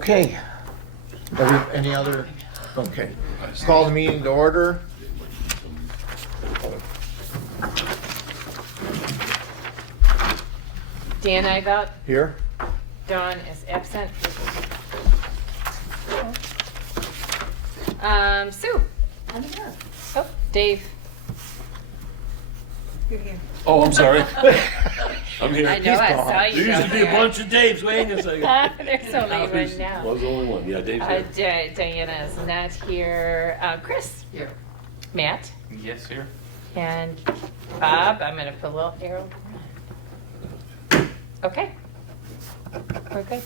Okay. Any other? Okay. Call the meeting to order. Dan Ivelt, Here. Dawn is absent. Sue. I'm here. Oh, Dave. You're here. Oh, I'm sorry. I'm here. I know, I gone. saw you. There used to be a down bunch of Daves. Wait a second. there. There's only one now. Was the only one. Yeah, Dave's here. Diana is not here. Chris. Here. Matt. Yes, here. And Bob. I'm going to put a little arrow. Okay. We're good.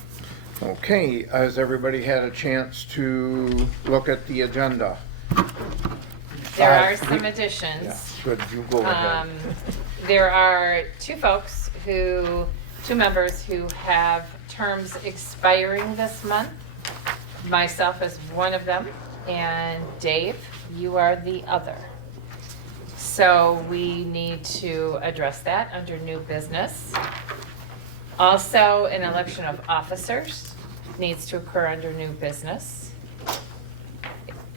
Okay, has everybody had a chance to look at the agenda? There are some additions. Yeah, good, you go ahead. There are two members who have terms expiring this month. Myself is one of them, and Dave, you are the other. So we need to address that under new business. Also, an election of officers needs to occur under new business.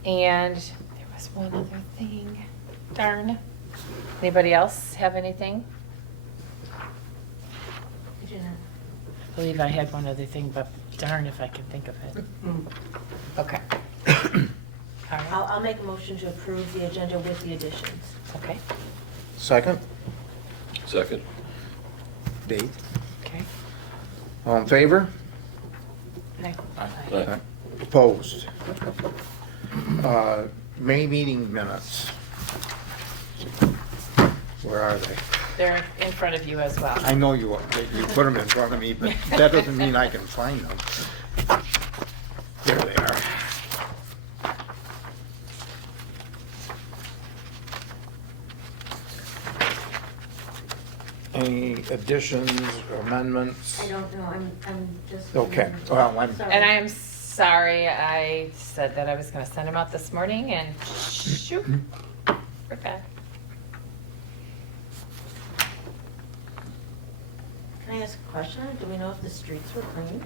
And there was one other thing. Darn. Anybody else have anything? You didn't. I believe I had one other thing, but darn if I can think of it. Okay. All right. I'll make a motion to approve the agenda with the additions. Okay. Second, Second. Dave. Okay. All in favor? Aye. Aye. Opposed? May meeting minutes. Where are they? They're in front of you as well. I know you put them in front of me, but that doesn't mean I can find them. There they are. Any additions, amendments? I don't know, I'm just. Okay, well, I'm, Sorry. And I am sorry, I said that I was gonna send them out this morning and shoot, we're back. Can I ask a question? Do we know if the streets were clean?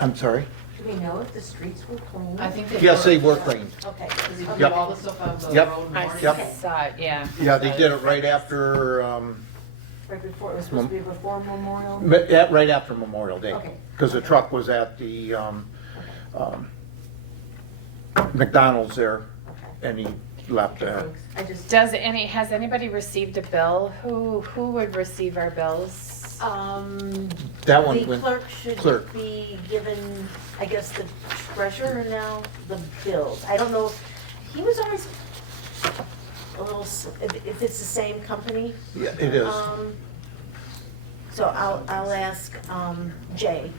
I'm sorry? Do we know if the streets were clean? I think they Yes, were. they were cleaned. Okay. Because they Okay. do all the stuff on the Yep. road in the I morning. Yep. saw it, yeah. Yeah, they did it right after, Right before, it was supposed to be before Memorial? right after Memorial Day. Okay. Because the truck was at the McDonald's there, Okay. and he left that. I just, Has anybody received a bill? Who would receive our bills? That one the went, clerk should clerk. be given, I guess, the treasurer now, the bills. I don't know, he was always a little, if it's the same company. yeah, it is. So I'll ask Jay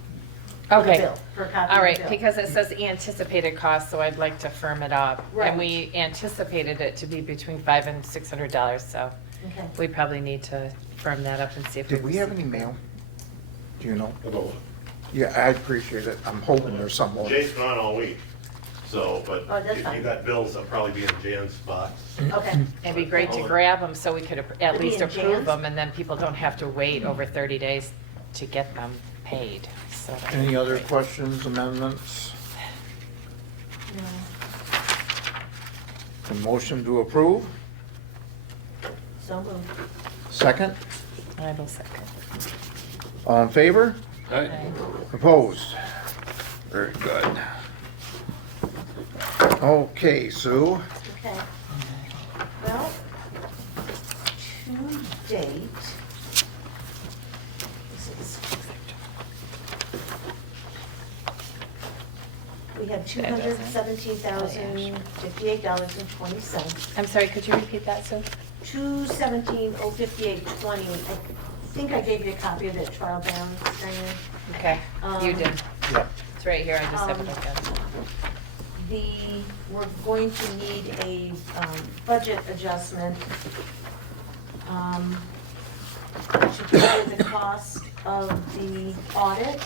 for the Okay. bill, for a copy of the All right, bill. because it says anticipated cost, so I'd like to firm it up. Right. And we anticipated it to be between $500 and $600, so Okay. we probably need to firm that up and see if we. Did we have any mail? Do you know? Hello. Yeah, I appreciate it. I'm hoping there's some more. Jay's gone all week, so, but Oh, that's if fine. you got bills, that'll probably be in Jan's box. Okay, It'd be great to grab them so we could at It'd be least in approve Jan's? them, and then people don't have to wait over 30 days to get them paid. So that would Any be other great. questions, amendments? no, A motion to approve? so moved. Second? I will second. All in favor? Aye. Opposed? Very good. Okay, Sue. Okay. Well, to date, this is, we have $217,058.20. I'm sorry, could you repeat that, Sue? 217,058.20. I think I gave you a copy of that trial balance thing. Okay, you did. Yep. It's right here, I just have it again. We're going to need a budget adjustment to cover the cost of the audit.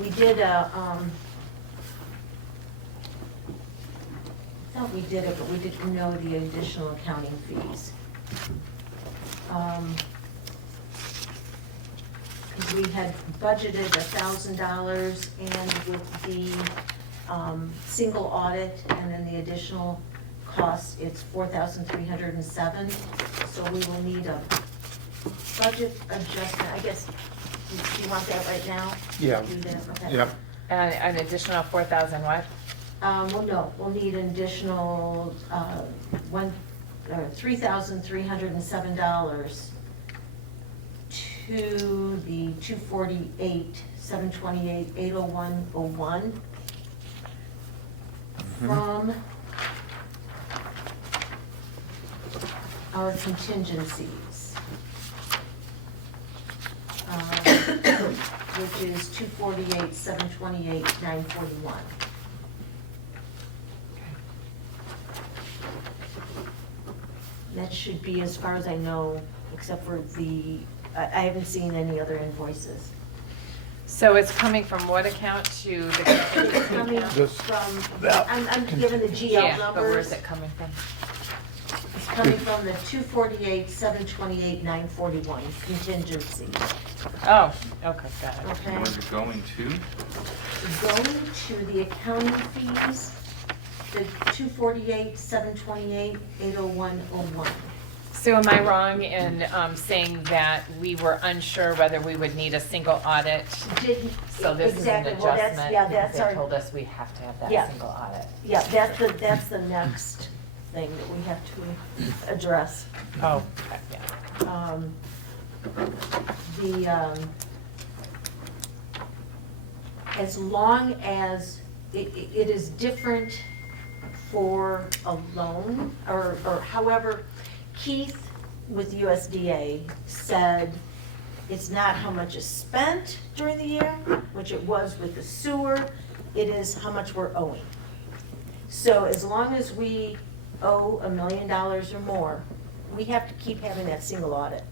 We did a, I thought we did it, but we didn't know the additional accounting fees. we had budgeted $1,000, and with the single audit and then the additional costs, it's $4,307. So we will need a budget adjustment, I guess. Do you want that right now? Yeah. Do that, okay. Yep. An additional 4,000 what? Well, no, we'll need an additional $3,307 to the 248, 728, 80101 from our contingencies, which is 248, 728, 941. That should be, as far as I know, except for I haven't seen any other invoices. So it's coming from what account to the contingency It's coming account? This- from, that I'm given the GL Yeah, numbers. but where's it coming from? It's coming from the 248, 728, 941 contingency, Oh, okay, got it. okay? Where's it going to? Going to the accounting fees, the 248, 728, 80101. So am I wrong in saying that we were unsure whether we would need a single audit? Didn't, So this is an exactly, well, that's, adjustment? yeah, because that's They our, told us we have to have Yeah. that single audit. yeah, that's the next thing that we have to address. Oh, yeah. As long as it is different for a loan, or however, Keith with USDA said it's not how much is spent during the year, which it was with the sewer, it is how much we're owing. So as long as we owe $1 million or more, we have to keep having that single audit.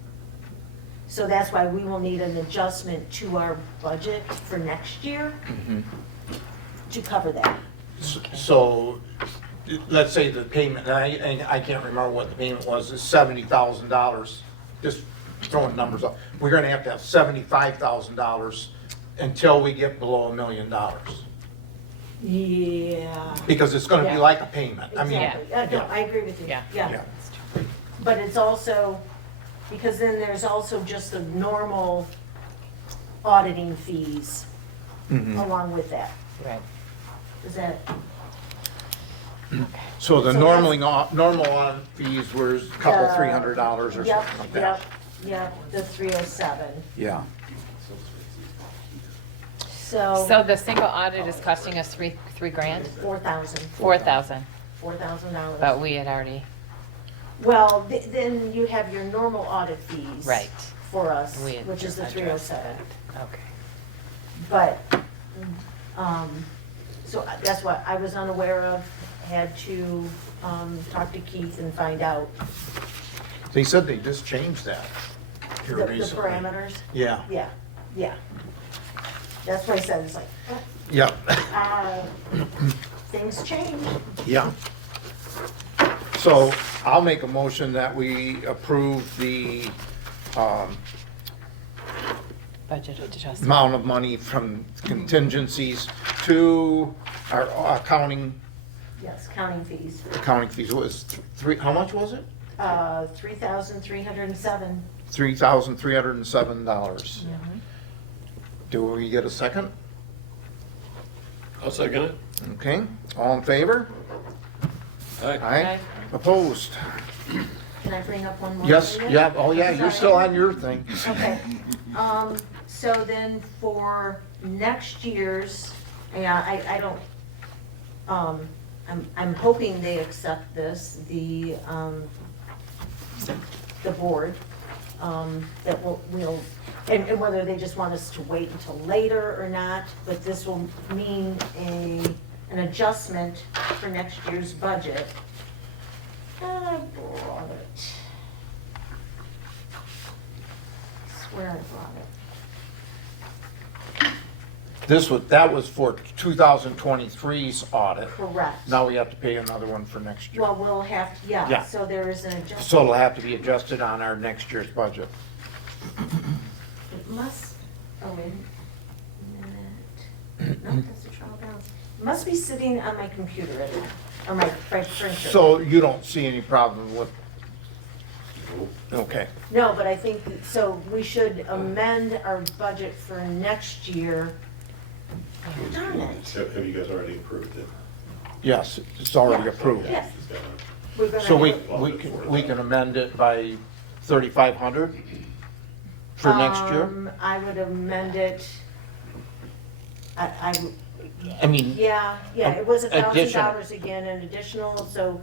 So that's why we will need an adjustment to our budget for next year to cover that. So, let's say the payment, and I can't remember what the payment was, is $70,000, just throwing numbers up. We're gonna have to have $75,000 until we get below $1 million. Yeah. Because it's gonna be Yeah. like a payment. I mean, Exactly. No, I agree with you. Yeah. yeah. But it's also, because then there's also just the normal auditing fees Mhm. along with that. Right. Is that, So the So normal audit fees were a couple, The- $300 or yep, something like that. yep, the 307. Yeah. So the single audit is costing us three grand? 4,000. 4,000, $4,000. but we had already, Well, then you have your normal audit fees. Right. For us, We had which is the addressed 307. okay. But, so that's what I was unaware of, had to talk to Keith and find out They said they just changed that here the recently. parameters. Yeah, Yeah. That's what I said, it's like, yeah, things change. yeah. So I'll make a motion that we approve the Budget adjustment. amount of money from contingencies to our accounting Yes, counting fees. fees. What was three, how much was it? $3,307. $3,307. Do we get a second? I'll second it. Okay, all in favor? Aye. Aye. Opposed? Can I bring up one more? Yes, for you? yeah, oh yeah, you're still on your thing. Okay, so then for next year's, yeah, I don't, I'm hoping they accept this, the board, that we'll, and whether they just want us to wait until later or not, but this will mean an adjustment for next year's budget. And I brought it. Swear I brought it. That was for 2023's audit. Correct. Now we have to pay another one for next year. Well, we'll have, Yeah. yeah, so there is an adjustment. So it'll have to be adjusted on our next year's budget. It must, Oh, wait a minute. No, that's the trial balance. It must be sitting on my computer right now, or my printer. So you don't see any problem with, okay. No, but I think, so we should amend our budget for next year. Darn it. Have you guys already approved it? Yes, it's already Yeah. approved. Yes. It's gotta- We're gonna So have- we can amend it by 3,500 for next year? I would amend it, I, I mean, yeah, it was Additional. $1,000 again, an additional, so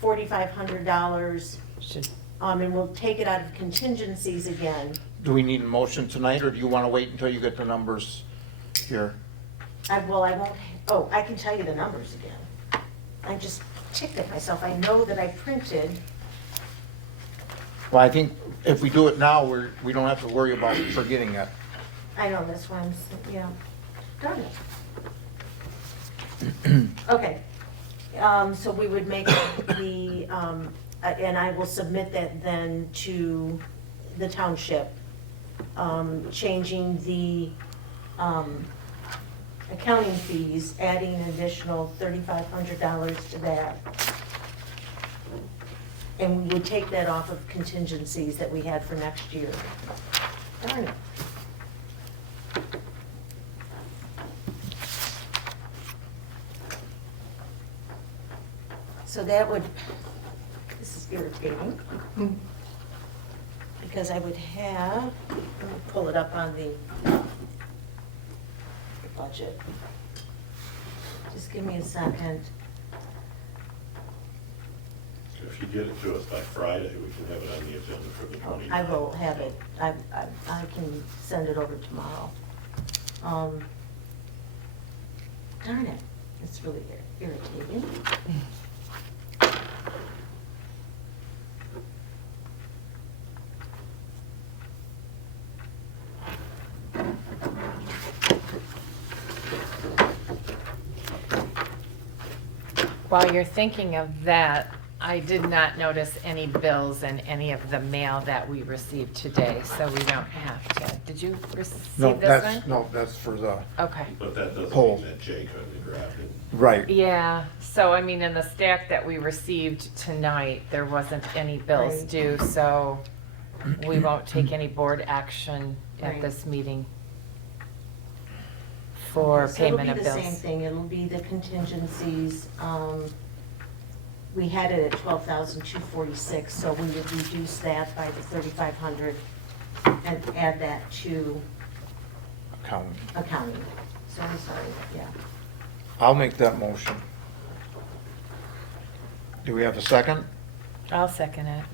$4,500. Should- And we'll take it out of contingencies again. do we need a motion tonight, or do you want to wait until you get the numbers here? I won't, I can tell you the numbers again. I just ticked at myself. I know that I printed, Well, I think if we do it now, we don't have to worry about forgetting it. I know this one's, yeah, darn it. Okay, so we would make the, and I will submit that then to the township, changing the accounting fees, adding an additional $3,500 to that. And we would take that off of contingencies that we had for next year. Darn it. So that would, this is irritating. Because I would have, let me pull it up on the budget. Just give me a second. If you get it to us by Friday, we can have it on the agenda for the 29th. I will have it, I can send it over tomorrow. Darn it, it's really irritating. While you're thinking of that, I did not notice any bills in any of the mail that we received today, so we don't have to. Did you receive No, this one? no, that's for the, Okay. But that doesn't Poll. mean that Jay couldn't have grabbed it. right. Yeah, so I mean, in the stack that we received tonight, there wasn't any bills Right. due, so we won't take any board action at Right. this meeting for payment of So it'll be the same bills. thing, it'll be the contingencies. We had it at 12,246, so we would reduce that by the 3,500 and add that to Accounting. accounting. So I'm sorry, yeah. I'll make that motion. Do we have a second? I'll second it.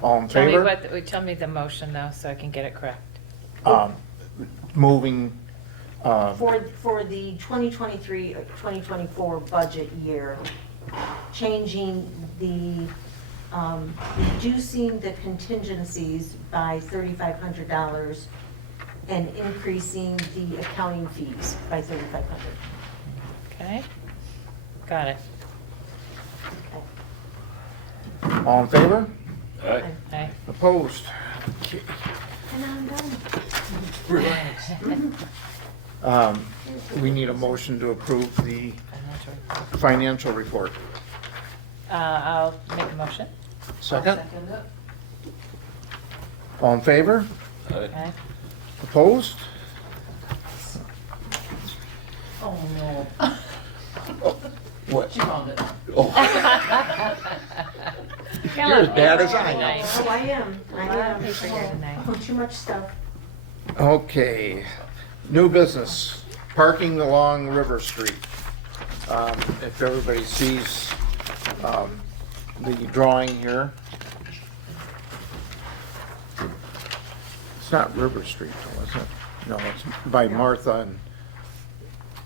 All in Tell me favor? tell me the motion though, so I can get it correct. Moving, For the 2023, 2024 budget year, changing the, reducing the contingencies by $3,500 and increasing the accounting fees by $3,500. Okay? Got it. Okay. all in favor? All right. Okay. Opposed? Okay. And I'm done. Relax. We need a motion to approve the Financial report. financial report. I'll make a motion. Second? All in favor? All right. Okay. Opposed? Oh, no. What? found it. Oh, Come You're as on, bad Pam. as I am. Oh, I am. Tonight. Oh, too much stuff. okay. New business, parking along River Street. If everybody sees the drawing here. It's not River Street though, is it? No, it's by Martha and,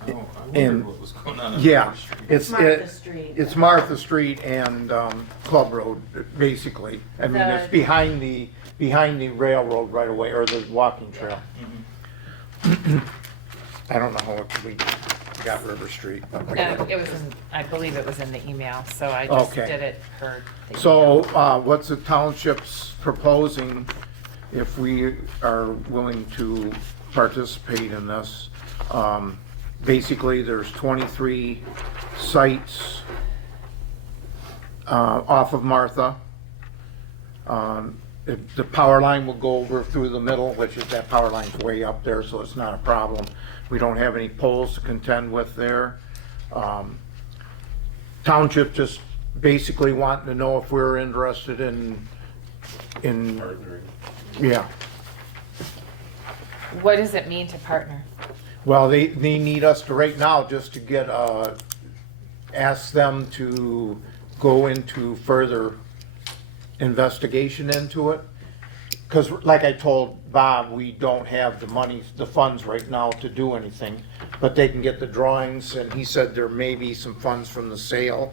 Oh, I And- wondered what was going on on yeah, River Street. it's, Martha Street. it's Martha Street and Club Road, basically. I mean, it's behind the railroad right away, or the walking trail. I don't know how we got River Street. but we got it. It was in, I believe it was in the email, so I just Okay. did it for the So, email. what's the township's proposing if we are willing to participate in this. Basically, there's 23 sites off of Martha. The power line will go over through the middle, which is, that power line's way up there, so it's not a problem. We don't have any poles to contend with there. Township just basically wanting to know if we're interested in, Partnering. yeah. What does it mean to partner? Well, they need us to, right now, just to get, ask them to go into further investigation into it. Because like I told Bob, we don't have the money, the funds right now to do anything, but they can get the drawings, and he said there may be some funds from the sale.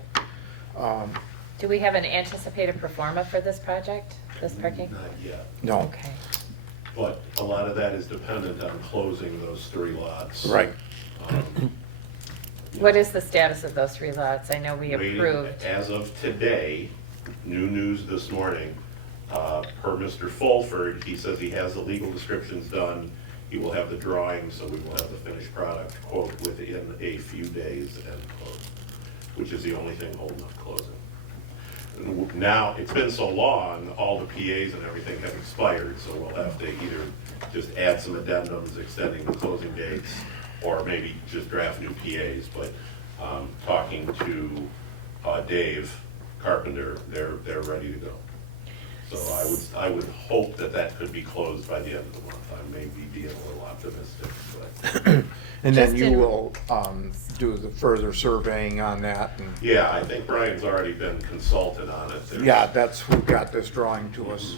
Do we have an anticipated pro forma for this project, this parking? Not yet, No, Okay. but a lot of that is dependent on closing those 3 lots. right. What is the status of those 3 lots? I know we Waiting, approved. as of today, new news this morning, per Mr. Fulford, he says he has the legal descriptions done. He will have the drawings, so we will have the finished product, quote, within a few days, end quote, which is the only thing holding up closing. Now, it's been so long, all the PAs and everything have expired, so we'll have to either just add some addendums extending the closing dates, or maybe just draft new PAs, but talking to Dave Carpenter, they're ready to go. So I would hope that could be closed by the end of the month. I may be being a little optimistic, but. And then Just you in- will do the further surveying on that, and, Yeah, I think Brian's already been consulted on it. There's- yeah, that's who got this drawing to us.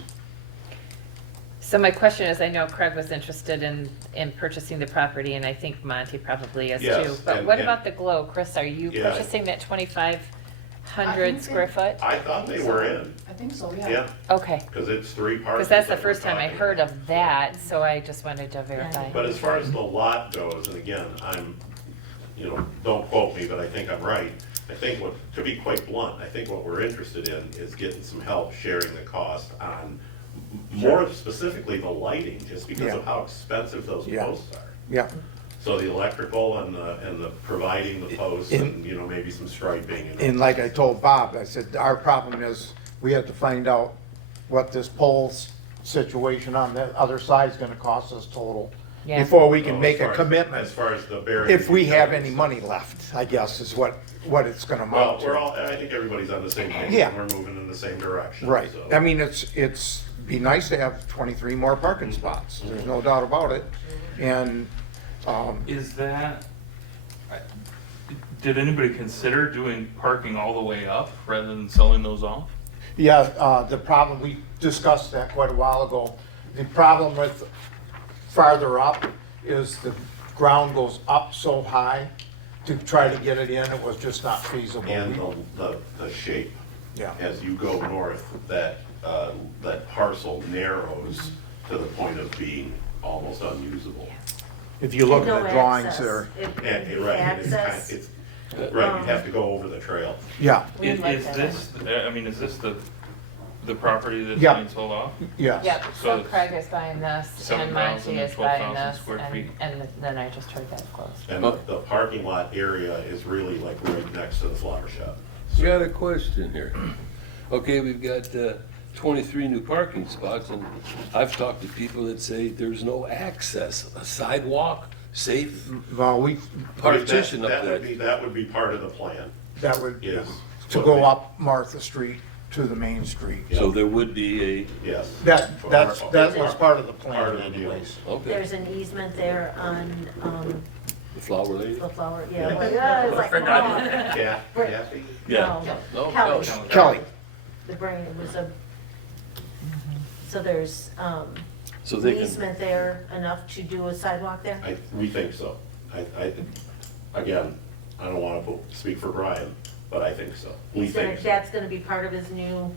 So my question is, I know Craig was interested in purchasing the property, and I think Monty probably is Yes, too. But and- what and- about the Glow? Chris, are you Yeah. purchasing that 2,500 square foot? I thought they were in, I think so, yeah. yeah, Okay, because it's 3 parts. because that's the first time I heard of that, so I just wanted to verify. But as far as the lot goes, and again, don't quote me, but I think I'm right. I think to be quite blunt, I think what we're interested in is getting some help sharing the cost on, more specifically, the lighting, just because of Yeah. how expensive those Yeah. posts are. Yeah, So the electrical and the providing the posts In- and, maybe some striping and. and like I told Bob, I said, our problem is, we have to find out what this poles situation on the other side is gonna cost us total, Yeah. before we Oh, can as make far a as- commitment, As far as the barrier. if we have any money left, I guess, is what it's gonna Well, amount we're to. all, I think everybody's on the same page. Yeah. We're moving in the same direction. Right, so. I mean, it's be nice to have 23 more parking spots, there's no doubt about it, and, Is that, did anybody consider doing parking all the way up rather than selling those off? yeah, the problem, we discussed that quite a while ago. The problem with farther up is the ground goes up so high, to try to get it in, it was just not feasible. And the shape, Yeah, as you go north, that parcel narrows to the point of being almost unusable. if you look No at the drawings access. there, If And, right, access, it's, right, you have to go over the trail. yeah, We'd like Is that. this, is this the property that's Yeah. being sold off? yes. Yep, So so it's Craig is buying this, and 7,000 Monty and is buying 12,000 this, square feet. and then I just heard that close. And the parking lot area is really like right next to the flower shop. Got a question here. Okay, we've got 23 new parking spots, and I've talked to people that say there's no access, a sidewalk, safe Well, partition up That would be part of the plan, that would, yes. to go up Martha Street to the main street. So there would be Yes. That was part of the Part plan of the deal. anyways. a, okay, there's an easement there on, the flower lady? the flower, Yeah. yeah. Yeah, it's like, oh, Yeah, Kathy? Yeah. no, No, Kelly. no. Kelly, The brain, it was a, so there's, So they an can, easement there enough to do a sidewalk there? We think so. Again, I don't want to speak for Brian, but I think so. We think so. That's gonna be part of his new,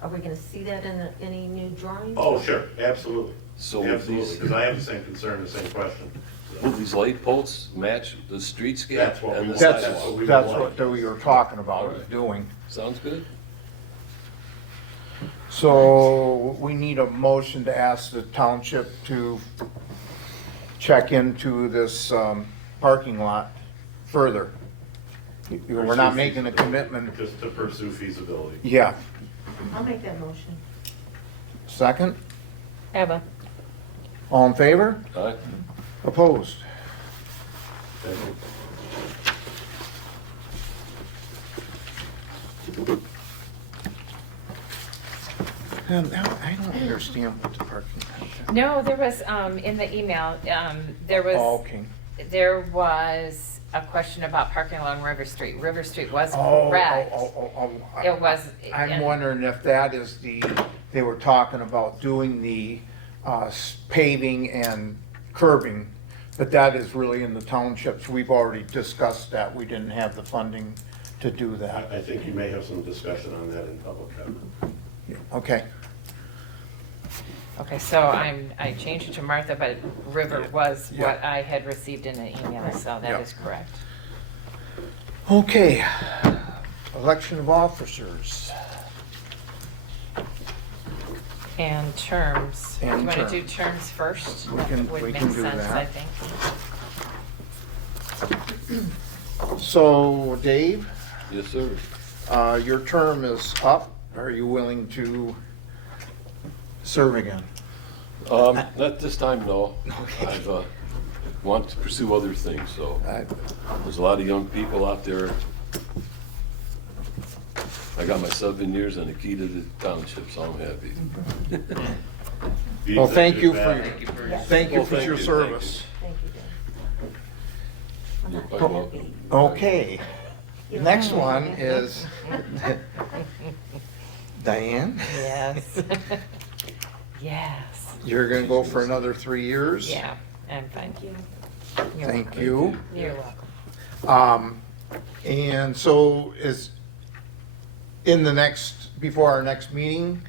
are we gonna see that in any new drawings? Oh, sure, absolutely. so with Absolutely, these, because I have the same concern, the same question. will these light posts match the streetscape That's what we and the want. that's, sidewalk? that's what we were talking about Alright. doing. Sounds good? So we need a motion to ask the township to check into this parking lot further. We're not making a commitment. Just to pursue feasibility. Yeah. I'll make that motion. Second? Eva? All in favor? Aye. Opposed? Thank you. And now, I don't understand what the parking lot is. No, there was, in the email, there Oh, was, okay. there was a question about parking along River Street. River Street was Oh, correct. oh. It was. I'm and- wondering if that is they were talking about doing the paving and curbing, but that is really in the townships. We've already discussed that. We didn't have the funding to do that. I think you may have some discussion on that in public comment. Okay. Okay, so I changed it to Martha, but River was Yeah. what I had received in the email, so Yeah. that is correct. Okay. Election of officers. And terms. Do you And want to terms. do terms first? We can- That would we make can do sense, that. I think. So, Dave, Yes, sir. your term is up. Are you willing to serve again? Not this time, no. Okay. I've want to pursue other things, so I- there's a lot of young people out there. I got my 7 years and a key to the township, so I'm happy. The Well, thank you for executive your, back- Yes. thank you Well, for thank your you, service. Thank you, Dan. I'm You're not quite happy. welcome. Okay, You next know. one is Diane. Yes. Yes. You're gonna go for another 3 years? Yeah, I'm fine. You're Thank welcome. you. You're welcome. And so is, in the next, before our next meeting,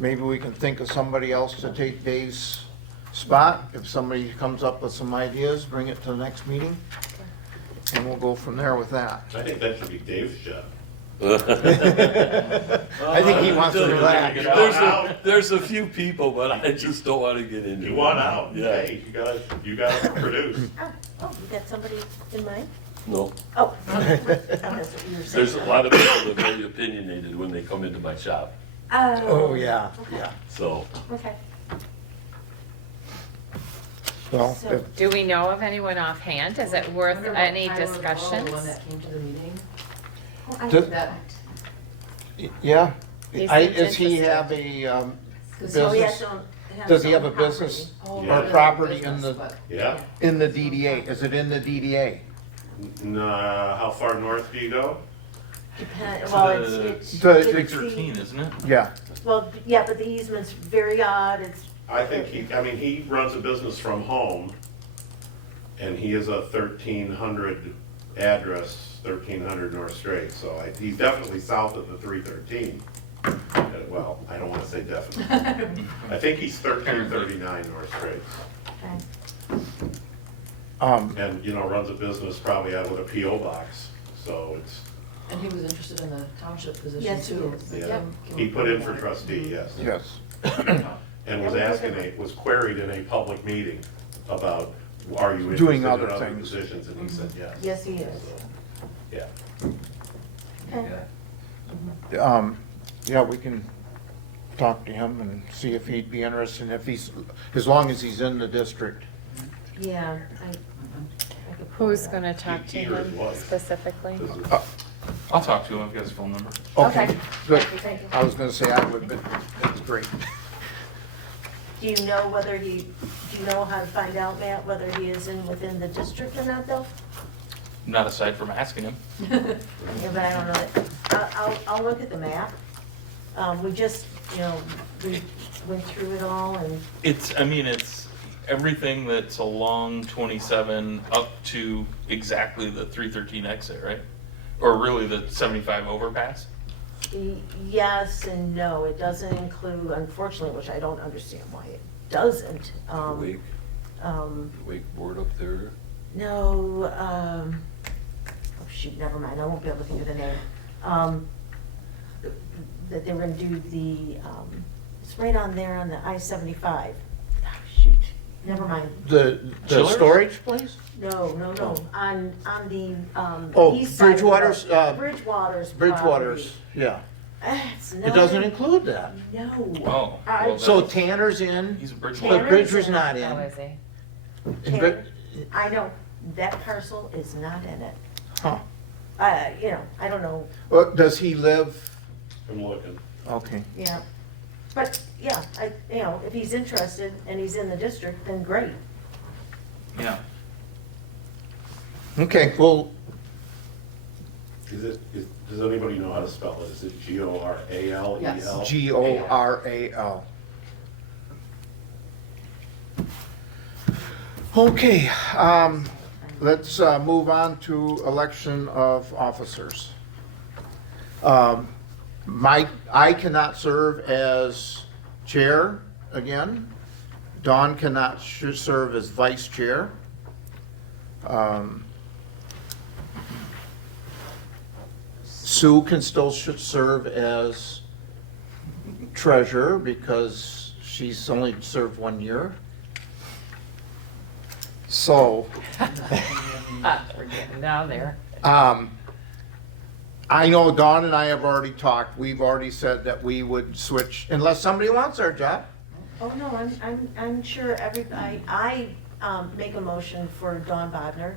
maybe we can think of somebody else to take Dave's spot. If somebody comes up with some ideas, bring it to the next meeting, and we'll go from there with that. I think that should be Dave's job. I think he wants to relax. There's a few people, but I just don't want to get into it. You want out, Yeah. hey, you gotta produce. Oh, you got somebody in mind? No, Oh. That's what you were saying. there's a lot of people that are very opinionated when they come into my shop, Oh, yeah, Okay. yeah. so. Okay. Well, So- if- Do we know of anyone offhand? Is it worth any The one discussions? that came to the meeting. Oh, I Does- That, yeah. He Does he seems have a Cause Oh, business? Does he have a business oh, Yeah. or yeah, property in business, the, but- Yeah. in the DDA? Is it in the DDA? Nah, how far north do you go? Well, it's the- 313, isn't it? Yeah, Well, yeah, but the easement's very odd, it's, I think he runs a business from home, and he is a 1300 address, 1300 North Strait, so he's definitely south of the 313. Well, I don't wanna say definitely. I think he's 1339 North Strait, and, runs a business probably out with a PO box, so it's, And he was interested in the township position Yes, he too. is. Like, yeah. can He we put in that? for trustee, yes. yes. And was was queried in a public meeting about, are you Doing interested in other other things. positions? And he said yes. yes, he is. Yeah. Okay. Yeah, we can talk to him and see if he'd be interested, if he's, as long as he's in the district. Yeah, I could pull Who's it up. going to talk to He or his him wife. specifically? I'll talk to him. I've got his phone number. Okay. Good. Thank you. I was gonna say I would, but that's great. Do you know whether do you know how to find out, Matt, whether he is within the district or not, though? Not aside from asking him. Yeah, but I don't know. I'll look at the map. We just, we went through it all and, It's everything that's along 27 up to exactly the 313 exit, right? Or really the 75 overpass? yes and no. It doesn't include, unfortunately, which I don't understand why it doesn't. Wake, wakeboard up there. No, oh shoot, never mind, I won't be able to think of the name. that they were gonna do the, it's right on there on the I-75. Oh, shoot, never mind. The Chillers? storage place? No, on the, Oh, east side of the Bridgewater's, road. Bridgewater's. Bridgewater's, yeah. It's It doesn't include that. No. Oh, I- well, So then Tanner's in, he's a bridge. Tanner- but Bridger's not How in. is he? And Brid- I know, that parcel is not in it. Huh. You know, I don't know, Well, does he live? I'm looking. Okay. yeah. But, yeah, you know, if he's interested and he's in the district, then great. Yeah. Okay, well, Does anybody know how to spell it? Is it Gorale-L? Yes. Goral. Okay, let's move on to election of officers. I cannot serve as chair again. Dawn cannot serve as vice chair. Sue can still serve as treasurer because she's only served 1 year. So, We're getting down there. I know Dawn and I have already talked. We've already said that we would switch unless somebody wants our job. Oh, no, I'm sure everybody, I make a motion for Dawn Bodnar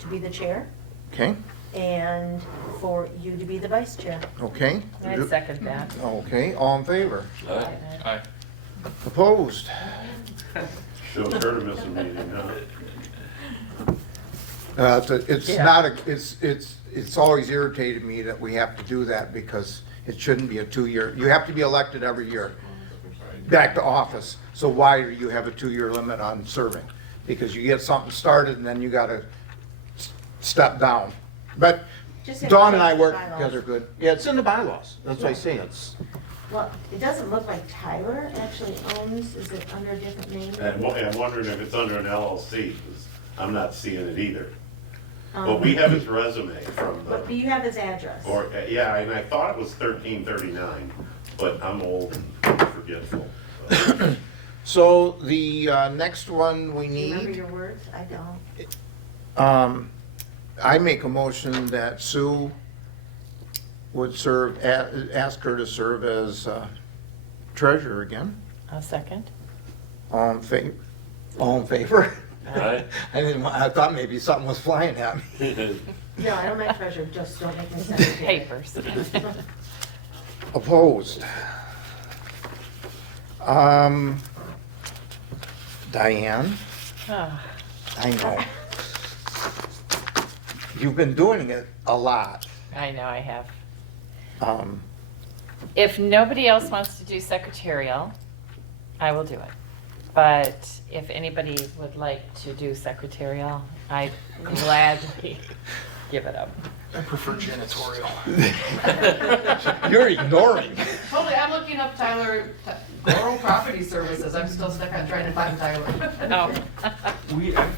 to be the chair Okay, and for you to be the vice chair. okay. I'd second that. Okay, all in favor? Aye. Opposed? Shows her to miss a meeting, huh? It's Yeah. not it's always irritated me that we have to do that because it shouldn't be a 2-year. You have to be elected every year back to office. So why do you have a 2-year limit on serving? Because you get something started and then you gotta step down. But Just have to Dawn and I change the work bylaws. together good. Yeah, it's in the bylaws. That's what I say. It's, Well, it doesn't look like Tyler actually owns, is it under a different name? And I'm wondering if it's under an LLC, because I'm not seeing it either. Um, But we have his resume from But the, you have his address. or, yeah, and I thought it was 1339, but I'm old and forgetful. So, so the next one we Do you remember need, your words? I don't. I make a motion that Sue would serve, ask her to serve as treasurer again. A second. All in favor? All in favor? Aye. I thought maybe something was flying at me. No, I don't make treasure, just don't make me secretary. Papers. Opposed? Diane, Oh, I know. You've been doing it a lot. I know I have. Um, If nobody else wants to do secretarial, I will do it. But if anybody would like to do secretarial, I gladly give it up. I prefer janitorial. You're ignoring. Totally, I'm looking up Tyler, Rural Property Services, I'm still stuck on trying to find Tyler. Oh. I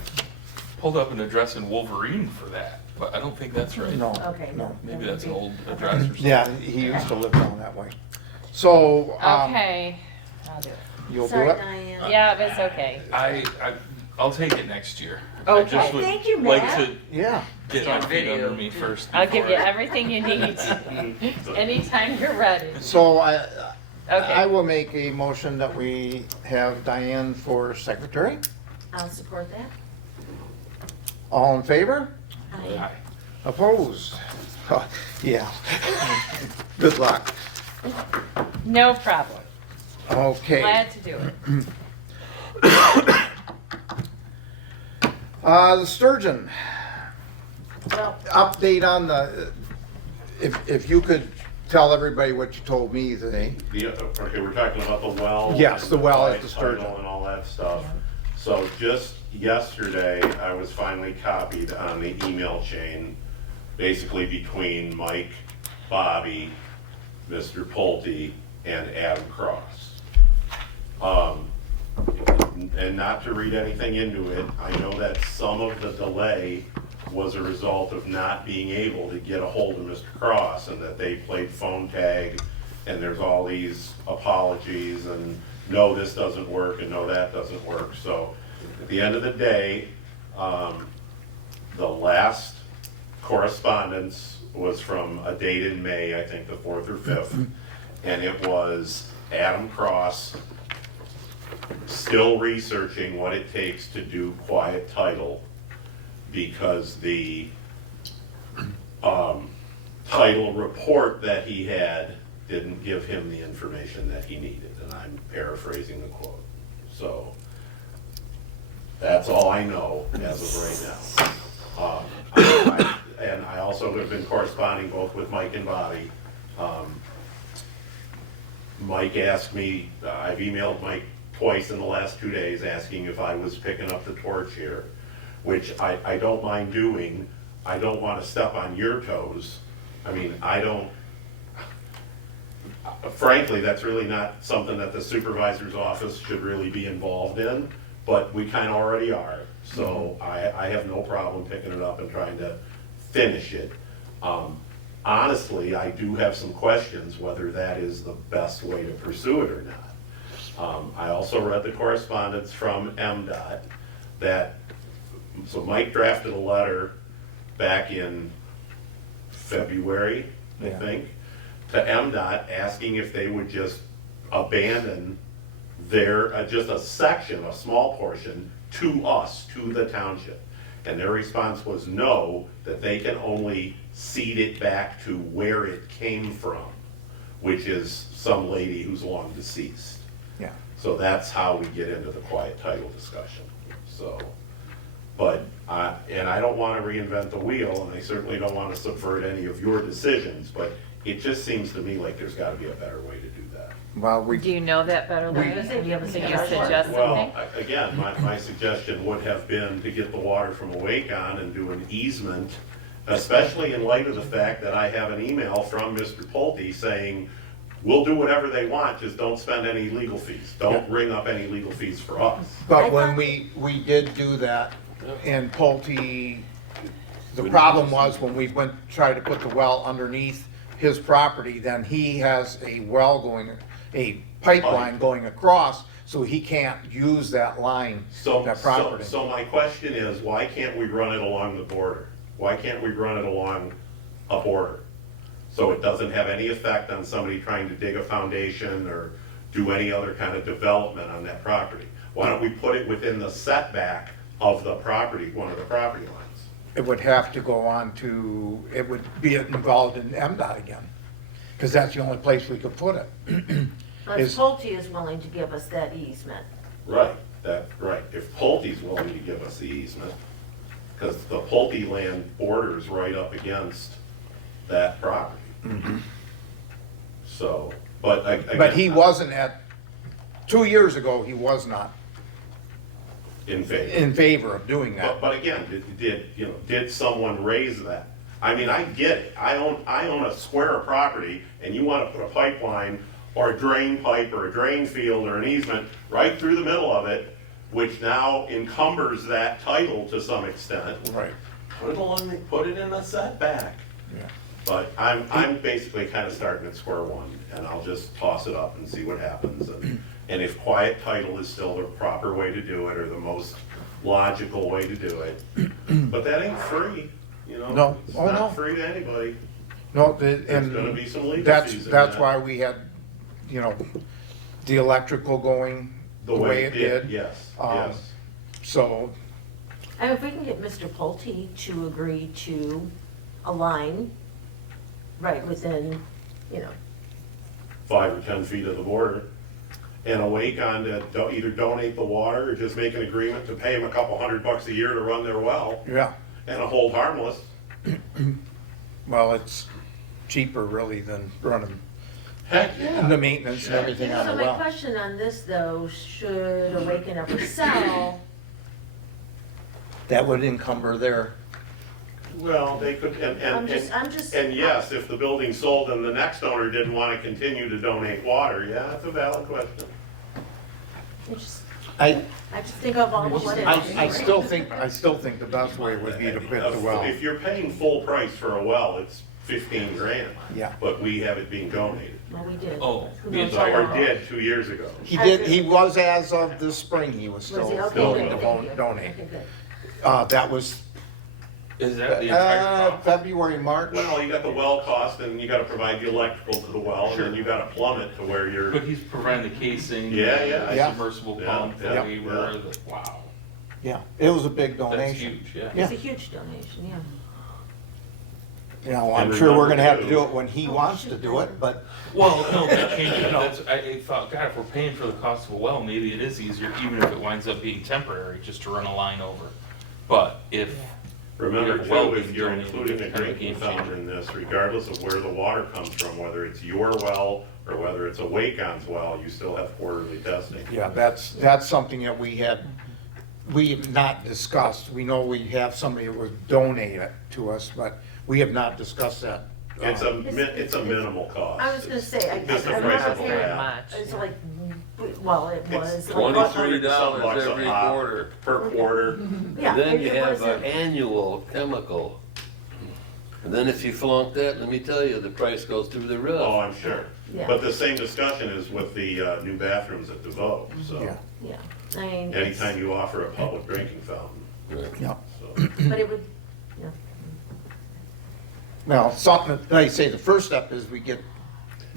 pulled up an address in Wolverine for that, but I don't think that's right. No, Okay. no. Maybe that's an old address or something. Yeah, he used to live down that way. So, Okay, I'll do it. you'll do Sorry, it? Diane. Yeah, it's okay. I'll take it next year. Okay. I just would Thank you, like Matt. to Yeah. get my feet under me first. I'll give you before I- everything you need, anytime you're ready. So I Okay. will make a motion that we have Diane for secretary. I'll support that. All in favor? Aye. Opposed? Huh, yeah. Good luck. No problem. Okay. Glad to do it. The Sturgeon, Well, update on the, if you could tell everybody what you told me today. Okay, we're talking about the well. Yes, and the well at light the Sturgeon. title and all that stuff. So just yesterday, I was finally copied on the email chain, basically between Mike, Bobby, Mr. Pulte, and Adam Cross. And not to read anything into it, I know that some of the delay was a result of not being able to get a hold of Mr. Cross, and that they played phone tag and there's all these apologies and no, this doesn't work and no, that doesn't work. So at the end of the day, the last correspondence was from a date in May, I think the 4th or 5th, and it was Adam Cross still researching what it takes to do quiet title because the title report that he had didn't give him the information that he needed, and I'm paraphrasing the quote. So that's all I know as of right now. And I also have been corresponding both with Mike and Bobby. Mike asked me, I've emailed Mike twice in the last 2 days asking if I was picking up the torch here, which I don't mind doing. I don't want to step on your toes. I mean, frankly, that's really not something that the supervisor's office should really be involved in, but we kind of already are. So I have no problem picking it up and trying to finish it. Honestly, I do have some questions whether that is the best way to pursue it or not. I also read the correspondence from MDOT so Mike drafted a letter back in February, I think, to MDOT asking if they would just abandon their, just a section, a small portion, to us, to the township. And their response was no, that they can only cede it back to where it came from, which is some lady who's long deceased. Yeah. So that's how we get into the quiet title discussion. So, but, and I don't want to reinvent the wheel, and I certainly don't want to subvert any of your decisions, but it just seems to me like there's got to be a better way to do that. Well, Do you know that better, Linda? Do you have a Can you suggestion? suggest Well, something? again, my suggestion would have been to get the water from Awakon and do an easement, especially in light of the fact that I have an email from Mr. Pulte saying, we'll do whatever they want, just don't spend any legal fees. Don't ring up any legal fees for us. but when we did do that, and Pulte, the problem was when we went, tried to put the well underneath his property, then he has a well going, a pipeline going across, so he can't use that line, that property. So my question is, why can't we run it along the border? Why can't we run it along a border? So it doesn't have any effect on somebody trying to dig a foundation or do any other kind of development on that property. Why don't we put it within the setback of the property, one of the property lines? It would have to go on to, it would be involved in MDOT again, because that's the only place we could put it. Unless Pulte is willing to give us that easement. Right, right. If Pulte's willing to give us the easement, because the Pulte land borders right up against that property. So, but again. But he wasn't 2 years ago, he was not In favor. in favor of doing that. But again, did someone raise that? I mean, I get it. I own a square of property, and you want to put a pipeline or a drain pipe or a drain field or an easement right through the middle of it, which now encumbers that title to some extent. Right. Put it in the setback. Yeah. But I'm basically kind of starting at square one, and I'll just toss it up and see what happens. And if quiet title is still the proper way to do it, or the most logical way to do it, but that ain't free, No. It's Oh, no. not free to anybody. No, There's and gonna be some legal that's, fees in that's that. why we had, the electrical going the way it did. Yes, Um, yes. So, And if we can get Mr. Pulte to agree to a line, right, within, 5 or 10 feet of the border. And Awakon to either donate the water or just make an agreement to pay them a couple $100 a year to run their well yeah, and a hold harmless. well, it's cheaper really than running Heck, yeah. the maintenance and everything on So the my well. question on this, though, should Awaken ever sell, That would encumber their, Well, they could, I'm just. and yes, if the building sold and the next owner didn't want to continue to donate water, yeah, that's a valid question. I I just think of all the what ifs. I still think the best way would be to pit the well. If you're paying full price for a well, it's 15 grand. Yeah. But we have it being donated, Well, we did. Oh, Who being knows so, how or long. did 2 years ago. He was as of this spring, he was Was still he? Okay, willing good, to thank you. donate. Okay, good. That was Is that the entire cost? February, March. Well, you got the well cost, and you gotta provide the electrical to the well, and then you gotta plumb it to where you're, But he's providing the casing. Yeah, yeah. Yeah. Submersible Yeah, pump, the yeah, waiver, yeah. wow, Yeah, it was a big that's donation. huge, yeah. Yeah. It's a huge donation, yeah. You know, I'm And sure we're remember, gonna have to too- do it when he wants to do it, but Well, no, that changes, that's, I thought, God, if we're paying for the cost of a well, maybe it is easier, even if it winds up being temporary, just to run a line over. But if, remember Yeah, well, too, if you're donated, including a it's kind of a drinking game fountain changer. in this, regardless of where the water comes from, whether it's your well or whether it's a Wacon's well, you still have quarterly testing. yeah, that's something that we have not discussed. We know we have somebody that would donate it to us, but we have not discussed that. It's a minimal cost. I was gonna say, I Just the I price remember of a hearing, lap. much. it's like, well, it was. It's like- $23 every quarter. Per quarter. Yeah, And then it- you it have was an a- annual chemical. And then if you flunk that, let me tell you, the price goes through the roof. Oh, I'm sure. Yeah. But the same discussion is with the new bathrooms at DeVoe, so Yeah, Yeah, I mean, it's- anytime you offer a public drinking fountain, yeah. so. but it would, yeah. Well, something, like I say, the first step is we get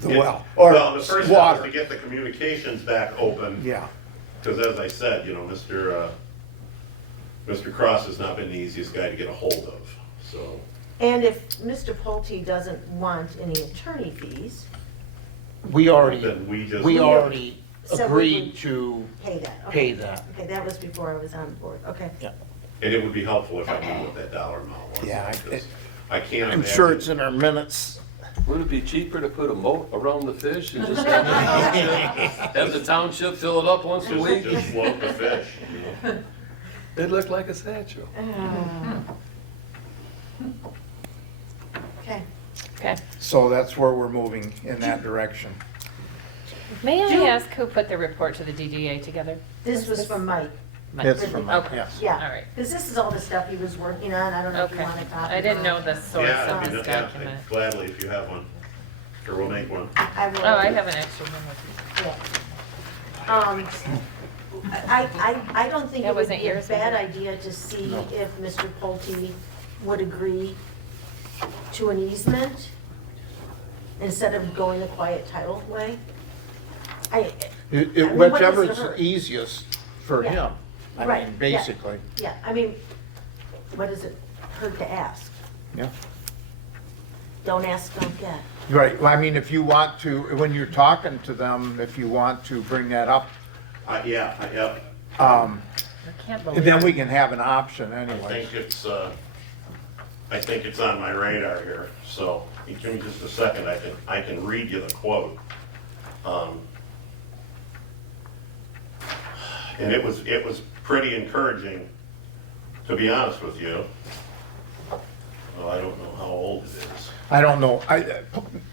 the Yeah. well, or Well, the first step is water. to get the communications back open. Yeah, Because as I said, Mr. Cross has not been the easiest guy to get a hold of, so. And if Mr. Pulte doesn't want any attorney fees, we already, Then we just. we already So we agreed would- to pay that. pay Okay. that. Okay, that was before I was on board, okay. And it would be helpful if I knew what that dollar amount was. Yeah, because I can't I'm sure imagine- it's in our minutes. Would it be cheaper to put a moat around the fish and just have the township fill it up once a week? Just float the fish, you know. It'd look like a statue. Okay. Okay. So that's where we're moving in that direction. May I June- ask who put the report to the DDA together? This was from Mike, Mike. It's from, Okay. yes. yeah. All right. Because this is all the stuff he was working on, I don't know if you Okay. want a copy. I didn't know of the it. source Yeah, of I mean, this yeah, document. gladly if you have one, or we'll make one. I will. Oh, I have an extra one with me. Yeah. I don't think That it would wasn't be a yours, bad was it? idea to see No. if Mr. Pulte would agree to an easement instead of going the quiet title way. I mean, what Whichever does is it hurt? easiest for Yeah. him. I Right, mean, yeah. basically, Yeah, I mean, what does it hurt to ask? yeah. Don't ask, don't get. Right, well, I mean, if you want to, when you're talking to them, if you want to bring that up, Yeah, I can't believe then it. we can have an option I anyway. think it's on my radar here, so give me just a second, I can read you the quote. And it was pretty encouraging, to be honest with you. Well, I don't know how old it is. I don't know,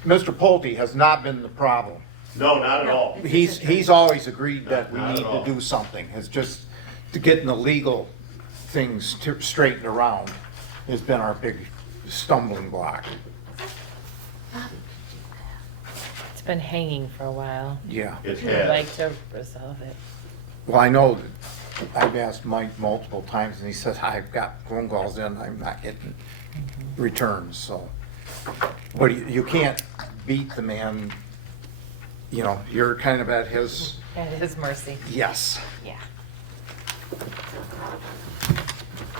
Mr. Pulte has not been the problem. No, not at all. He's always agreed that we Not at need to all. do something. It's just to getting the legal things straightened around has been our big stumbling block. It's been hanging for a while. Yeah. It I'd like has. to resolve it. Well, I know that I've asked Mike multiple times and he says, I've got phone calls in, I'm not getting returns, so. But you can't beat the man, you know, you're kind of at his, At his mercy. yes. Yeah.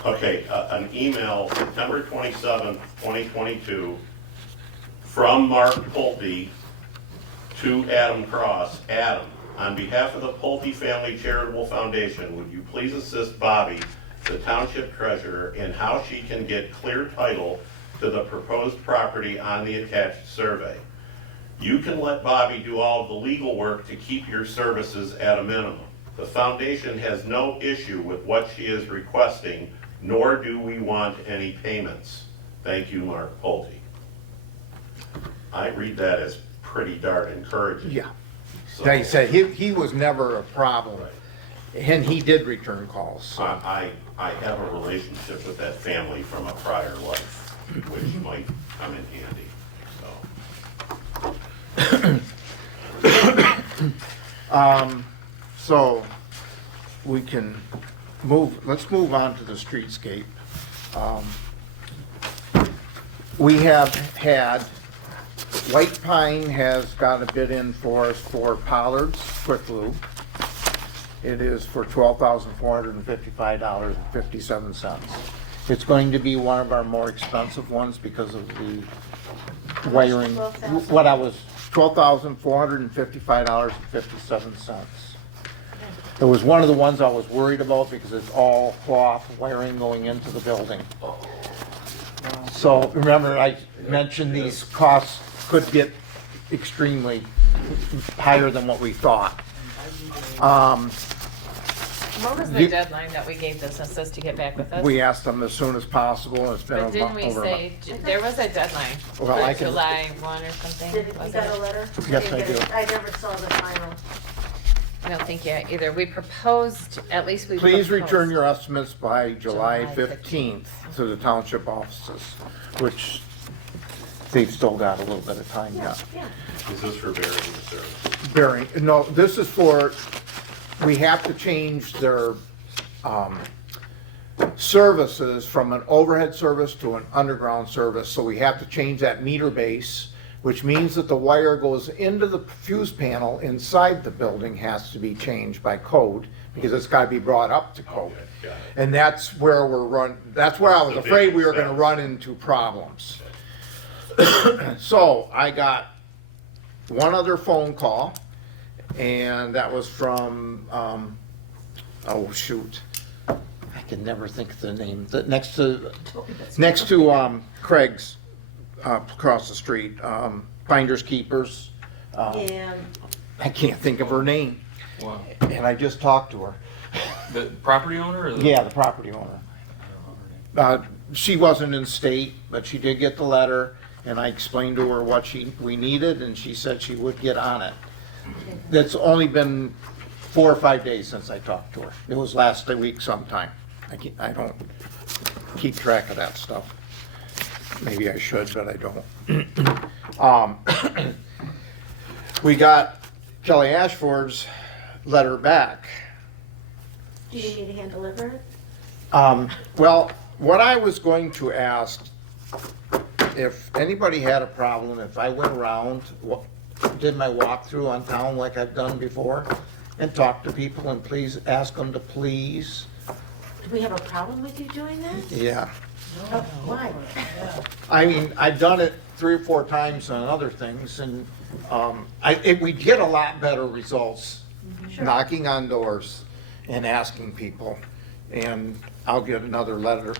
Okay, an email, September 27th, 2022, from Mark Pulte to Adam Cross. Adam, on behalf of the Pulte Family Charitable Foundation, would you please assist Bobby, the township treasurer, in how she can get clear title to the proposed property on the attached survey? You can let Bobby do all of the legal work to keep your services at a minimum. The foundation has no issue with what she is requesting, nor do we want any payments. Thank you, Mark Pulte. I read that as pretty darn encouraging. Yeah. So, Like I said, he was never a problem. And he did return calls, so. I have a relationship with that family from a prior life, which might come in handy, so. So we can let's move on to the streetscape. We have had, White Pine has got a bid in for us for Pollard's Quick Lube. It is for $12,455.57. It's going to be one of our more expensive ones because of the wiring. $12,455.57. It was one of the ones I was worried about because it's all cloth wiring going into the building. So remember, I mentioned these costs could get extremely higher than what we thought. What was the deadline that we gave businesses to get back with us? We asked them as soon as possible, and it's been But didn't we over. say, there was a deadline, Well, I for can- July 1 or something? Did you wasn't got a it? letter? Yes, didn't I get do. it. I never saw the final. I don't think yet either. We proposed, at least we Please proposed. return your estimates by July July 15th to the township offices, which they've still got a little bit of time yet. Yeah. Is this for burying the service? Bearing, no, this is for, we have to change their services from an overhead service to an underground service, so we have to change that meter base, which means that the wire goes into the fuse panel inside the building has to be changed by code, because it's gotta be brought up to code. Okay, got it. And that's where that's where I was That's the afraid big we were gonna expense. run into problems. So I got one other phone call, and that was from, oh shoot, I can never think of the name, next to Craig's, across the street, Finders Keepers. And I can't think of her name, Wow. and I just talked to her. The property owner or the? Yeah, the property owner. She wasn't in state, but she did get the letter, and I explained to her what we needed, and she said she would get on it. That's only been 4 or 5 days since I talked to her. It was last week sometime. I don't keep track of that stuff. Maybe I should, but I don't. We got Kelly Ashford's letter back. do you need me to hand deliver it? Well, what I was going to ask, if anybody had a problem, if I went around, did my walkthrough on town like I've done before, and talked to people, and please ask them to please, Do we have a problem with you doing that? yeah. Oh, why? I mean, I've done it 3 or 4 times on other things, and we get a lot better results Sure. knocking on doors and asking people, and I'll get another letter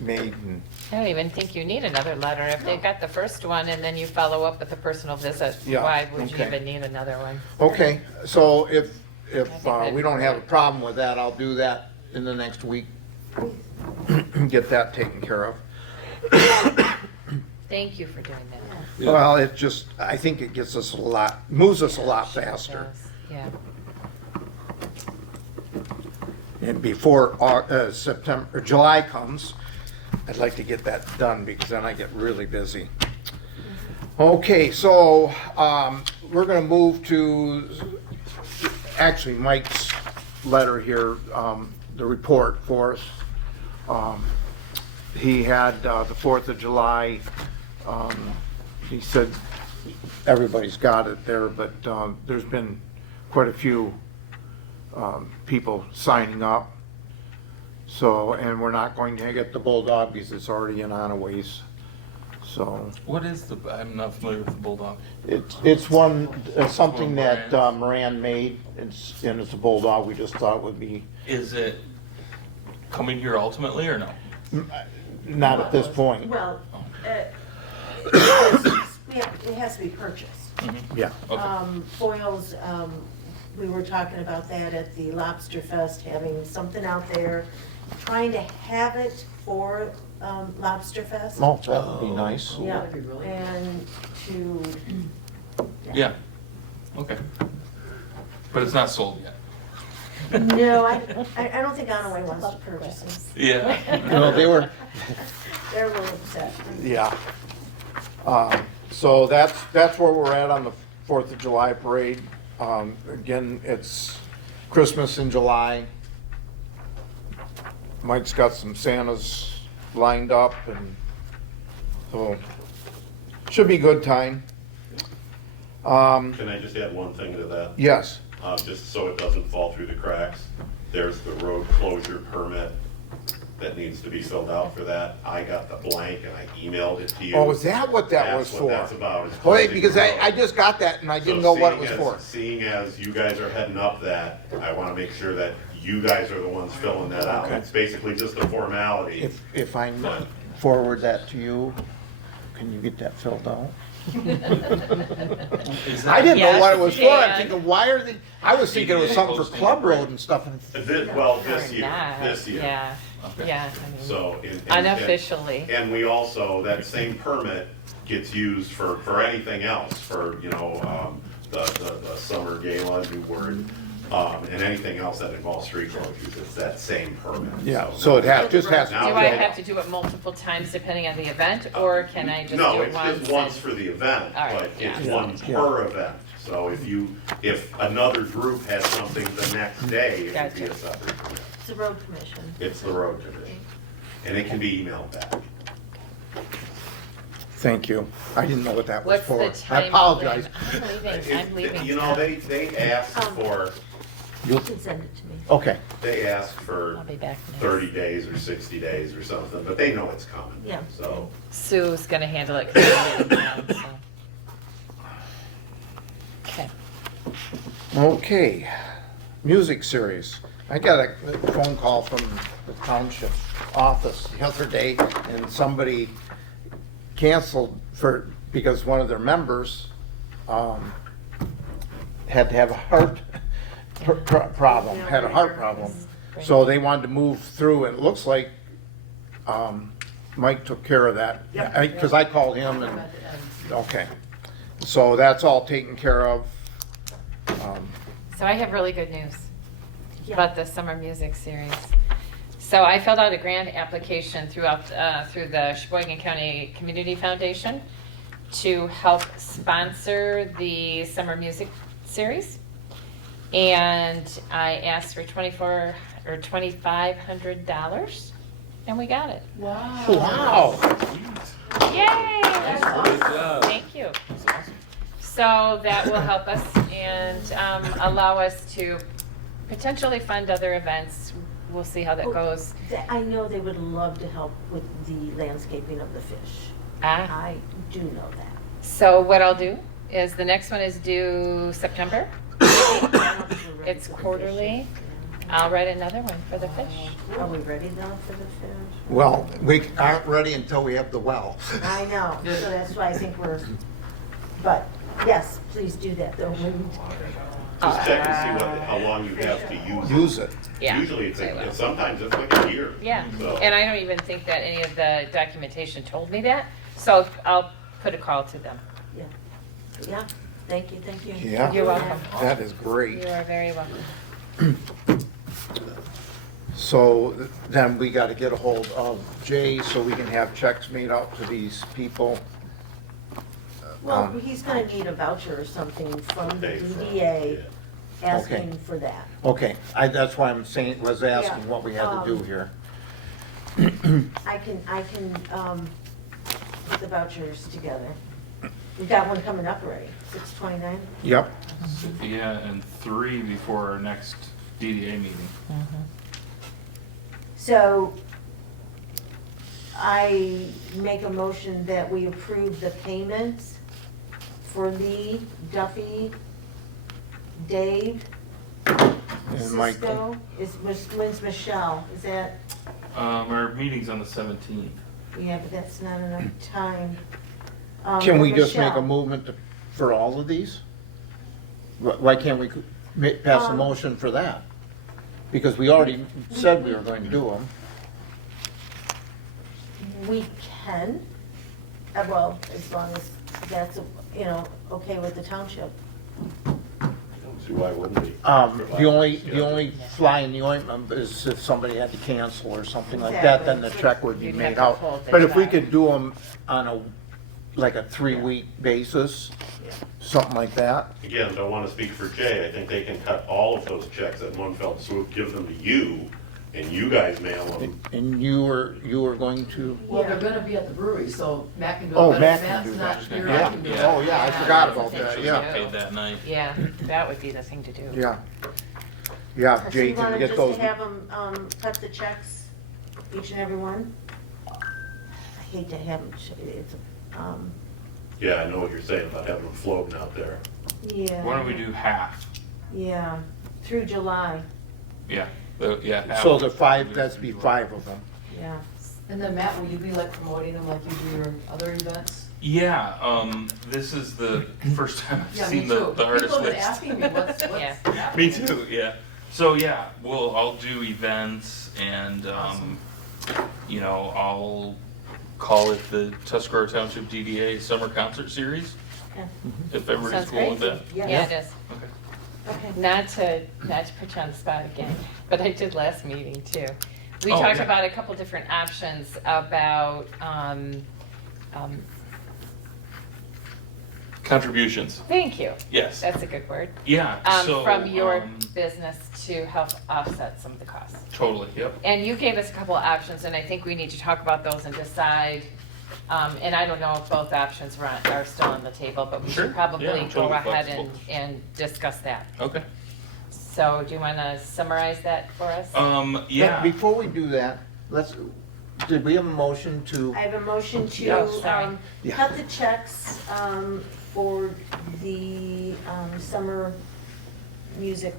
made, and I don't even think you need another letter. If they got the first one and then you follow up with a personal visit, Yeah, why would you okay. even need another one? okay, so if that- we don't have a problem with that, I'll do that in the next week. Get that taken care of. Thank you for doing that. Yeah. Well, it just, I think it gets us moves us a lot faster. Yeah. And before July comes, I'd like to get that done, because then I get really busy. Okay, so we're gonna move to, actually Mike's letter here, the report for us. He had the 4th of July, he said everybody's got it there, but there's been quite a few people signing up. So, and we're not going to get the Bulldog because it's already in Onaways. So, What is I'm not familiar with the Bulldog. it's something that Moran made, and it's a Bulldog. We just thought it would be, Is it coming here ultimately or no? not at this point. Well, it has to be purchased. Yeah, Okay. Foils, we were talking about that at the Lobster Fest, having something out there, trying to have it for Lobster Fest. oh, that would be nice. Yeah, and to, Yeah. Okay. But it's not sold yet. No, I don't think Onaway wants to purchase them. Yeah. No, they were, They're a little upset. yeah. So that's where we're at on the 4th of July parade. Again, it's Christmas in July. Mike's got some Santas lined up, and so should be a good time. Can I just add one thing to that? Yes, Just so it doesn't fall through the cracks. There's the road closure permit that needs to be filled out for that. I got the blank and I emailed it to you. oh, is that what that was That's for? what that's about. is Oh, wait, closing because the I road. just got that and I didn't So know what it was seeing for. as- Seeing as you guys are heading up that, I want to make sure that you guys are the ones filling that out. Okay. It's basically just a formality. If I forward that to you, can you get that filled out? Is I didn't know what it was for. I'm Yes, thinking, why are they, I was thinking it was something for Club Road and stuff. and- Well, Or this year, not. this year. Yeah, yeah, I mean, So. unofficially. And we also, that same permit gets used for anything else, for, the summer gala, new word, and anything else that involves street closures, it's that same permit. Yeah, so it just has to. Now- Do I have to do it multiple times depending on the event, or can I just No, do it it's once? just once and- for the event, All right, but it's yeah. one per event. So if another group has something the next day, it would be a Gotcha. separate permit. It's the road commission. It's the road commission, and it can be emailed back. Thank you. I didn't know what that was What's for. the I time? apologize. I'm leaving. You know, they ask for, You can send it to me. Okay, they ask for I'll be back next. 30 days or 60 days or something, but they know it's coming. Yeah. So, Sue's gonna handle it. 'cause I'm leaving town, so. Okay. okay. Music series. I got a phone call from the township office the other day, and somebody canceled because one of their members had to have a heart problem, had a heart problem. So they wanted to move through, and it looks like Mike took care of that. Because I called him and, okay. So that's all taken care of. So I have really good news Yeah. about the summer music series. So I filled out a grant application through the Sheboygan County Community Foundation to help sponsor the summer music series. And I asked for $2,500, and we got it. Wow. Wow. Yay! Good job. Thank you. So that will help us and allow us to potentially fund other events. We'll see how that goes. I know they would love to help with the landscaping of the fish. Ah. I do know that. So what I'll do is the next one is due September. It's quarterly. I'll write another one for the fish. Are we ready though for the fish? Well, we aren't ready until we have the well. I know, so that's why I think but yes, please do that though. just check and see how long you have to use it. Use it. Yeah, Usually I will. sometimes it's like a year. Yeah, So- and I don't even think that any of the documentation told me that, so I'll put a call to them. Yeah, yeah, thank you. Yeah. You're welcome. That is You great. are very welcome. So then we got to get a hold of Jay so we can have checks made out to these people. Well, he's gonna need a voucher or something from the Pay for it, DDA Okay. asking for that. Okay, that's why I'm saying, was asking Yeah, what we had to do here. I can, put the vouchers together. We've got one coming up already, 6/29. Yep, Yeah, and 3 before our next DDA meeting. So I make a motion that we approve the payments for Lee, Duffy, Dave, and Michael. Cisco. When's Michelle? Is that, Our meeting's on the 17th. yeah, but that's not enough time. Can we for just make a Michelle. movement for all of these? Why can't we pass a Um, motion for that? Because we already said we were going to do them. We can, well, as long as that's, okay with the township. See, why wouldn't we? The only fly in the ointment is if somebody had to cancel or something like that, then the check would be You'd made have to out. hold the But if we check. could do them on like a 3-week basis, something like that. Again, don't want to speak for Jay, I think they can cut all of those checks at one fell swoop, give them to you, and you guys mail them. And you were going to, Well, they're gonna be at the brewery, so Matt can do it. oh, but if Matt can Matt's do not that. here, I Yeah, can do it. oh, yeah, I forgot about that, yeah, Paid that night. Yeah, that would be the thing to do. yeah. Yeah, So Jay you can wanna get just those. have them, cut the checks, each and every one? I hate to have them, it's, Yeah, I know what you're saying about having them floating out there. yeah. Why don't we do half? Yeah, through July, Yeah, half. So that'd be 5 of them. yeah. And then Matt, will you be like promoting them like you do your other events? Yeah, this is the first time I've Yeah, me seen too. the artist People have been list. asking me what's Yeah. happening. Me too, yeah. So yeah, I'll do events and, Awesome. you know, I'll call it the Tuscarora Township DDA Summer Concert Series, Yeah. if everybody's Sounds cool with great. that. Yeah, it is. Okay. Okay. Not to put you on the spot again, but I did last meeting too. We Oh, talked yeah. about a couple different options about, Contributions, thank you, yes. that's a good word. Yeah, so. From your business to help offset some of the costs. Totally, yep. And you gave us a couple of options, and I think we need to talk about those and decide. And I don't know if both options are still on the table, but we Sure, should probably yeah, I'm go totally ahead flexible. and discuss that. Okay. So do you want to summarize that for us? Yeah. But before we do that, did we have a motion to, I have a motion Oh, sorry. to, Yeah. cut the checks, for the, summer music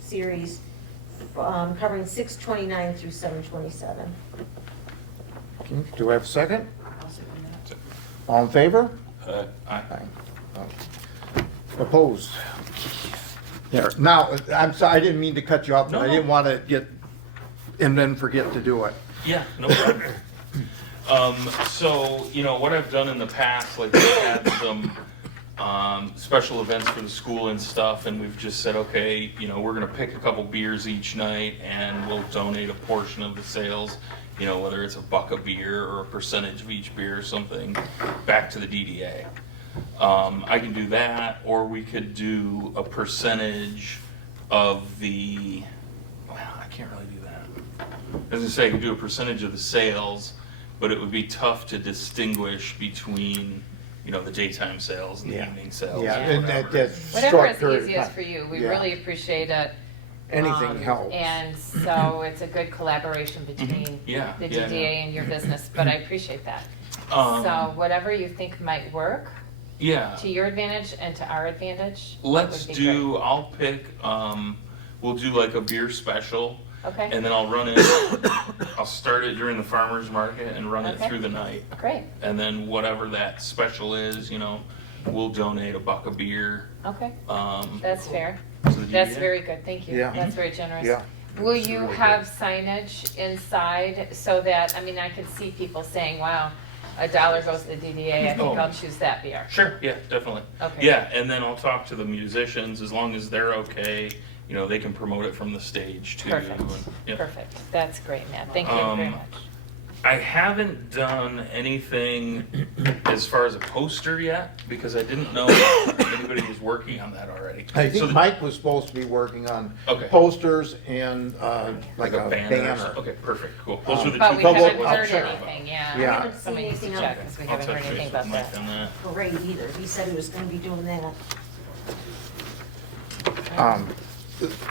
series, covering 6/29 through 7/27. do I have a second? I'll second that. All in favor? Aye. Opposed? There, now, I'm sorry, I didn't mean to cut you off, but I No. didn't want to get, and then forget to do it. Yeah, no problem. So, you know, what I've done in the past, like we've had some, special events for the school and stuff, and we've just said, okay, you know, we're gonna pick a couple beers each night, and we'll donate a portion of the sales, you know, whether it's a buck of beer or a percentage of each beer or something, back to the DDA. I can do that, or we could do a percentage of the, well, I can't really do that. As I say, I could do a percentage of the sales, but it would be tough to distinguish between, you know, the daytime sales and the Yeah. evening sales. Yeah, or and whatever. that's Whatever short is period of easiest time. for you, we Yeah. really appreciate it. Anything helps. And so it's a good collaboration between Yeah, the yeah, DDA and your business, but I appreciate that. Um, So whatever you think might work Yeah, to your advantage and to our advantage. let's would be great. do, I'll pick, we'll do like a beer special, Okay, and then I'll run it, I'll start it during the farmer's market and run it Okay. through the night. great, And then whatever that special is, you know, we'll donate a buck of beer, okay, to that's fair. the That's DDA. very good, thank you. Yeah. That's very generous. Yeah. Will That's you really have signage inside so that, I mean, I can see people saying, wow, $1 goes to the DDA, I think Oh. I'll choose that beer. Sure, yeah, definitely. Okay. Yeah, and then I'll talk to the musicians, as long as they're okay, you know, they can promote it from the stage too. Perfect, and- yep. perfect. That's great, Matt. Thank you very much. I haven't done anything as far as a poster yet, because I didn't know if anybody was working on that already. I So think the- Mike was supposed to be working on Okay. posters and, like a or banner. something. Okay, perfect, cool. Those were the But two we But things I haven't we'll- wasn't heard sure about. anything, yeah. Yeah. I haven't seen Somebody needs to anything check, on because we I'll haven't touch heard anything base about with Mike that. on that. parade either. He said he was gonna be doing that.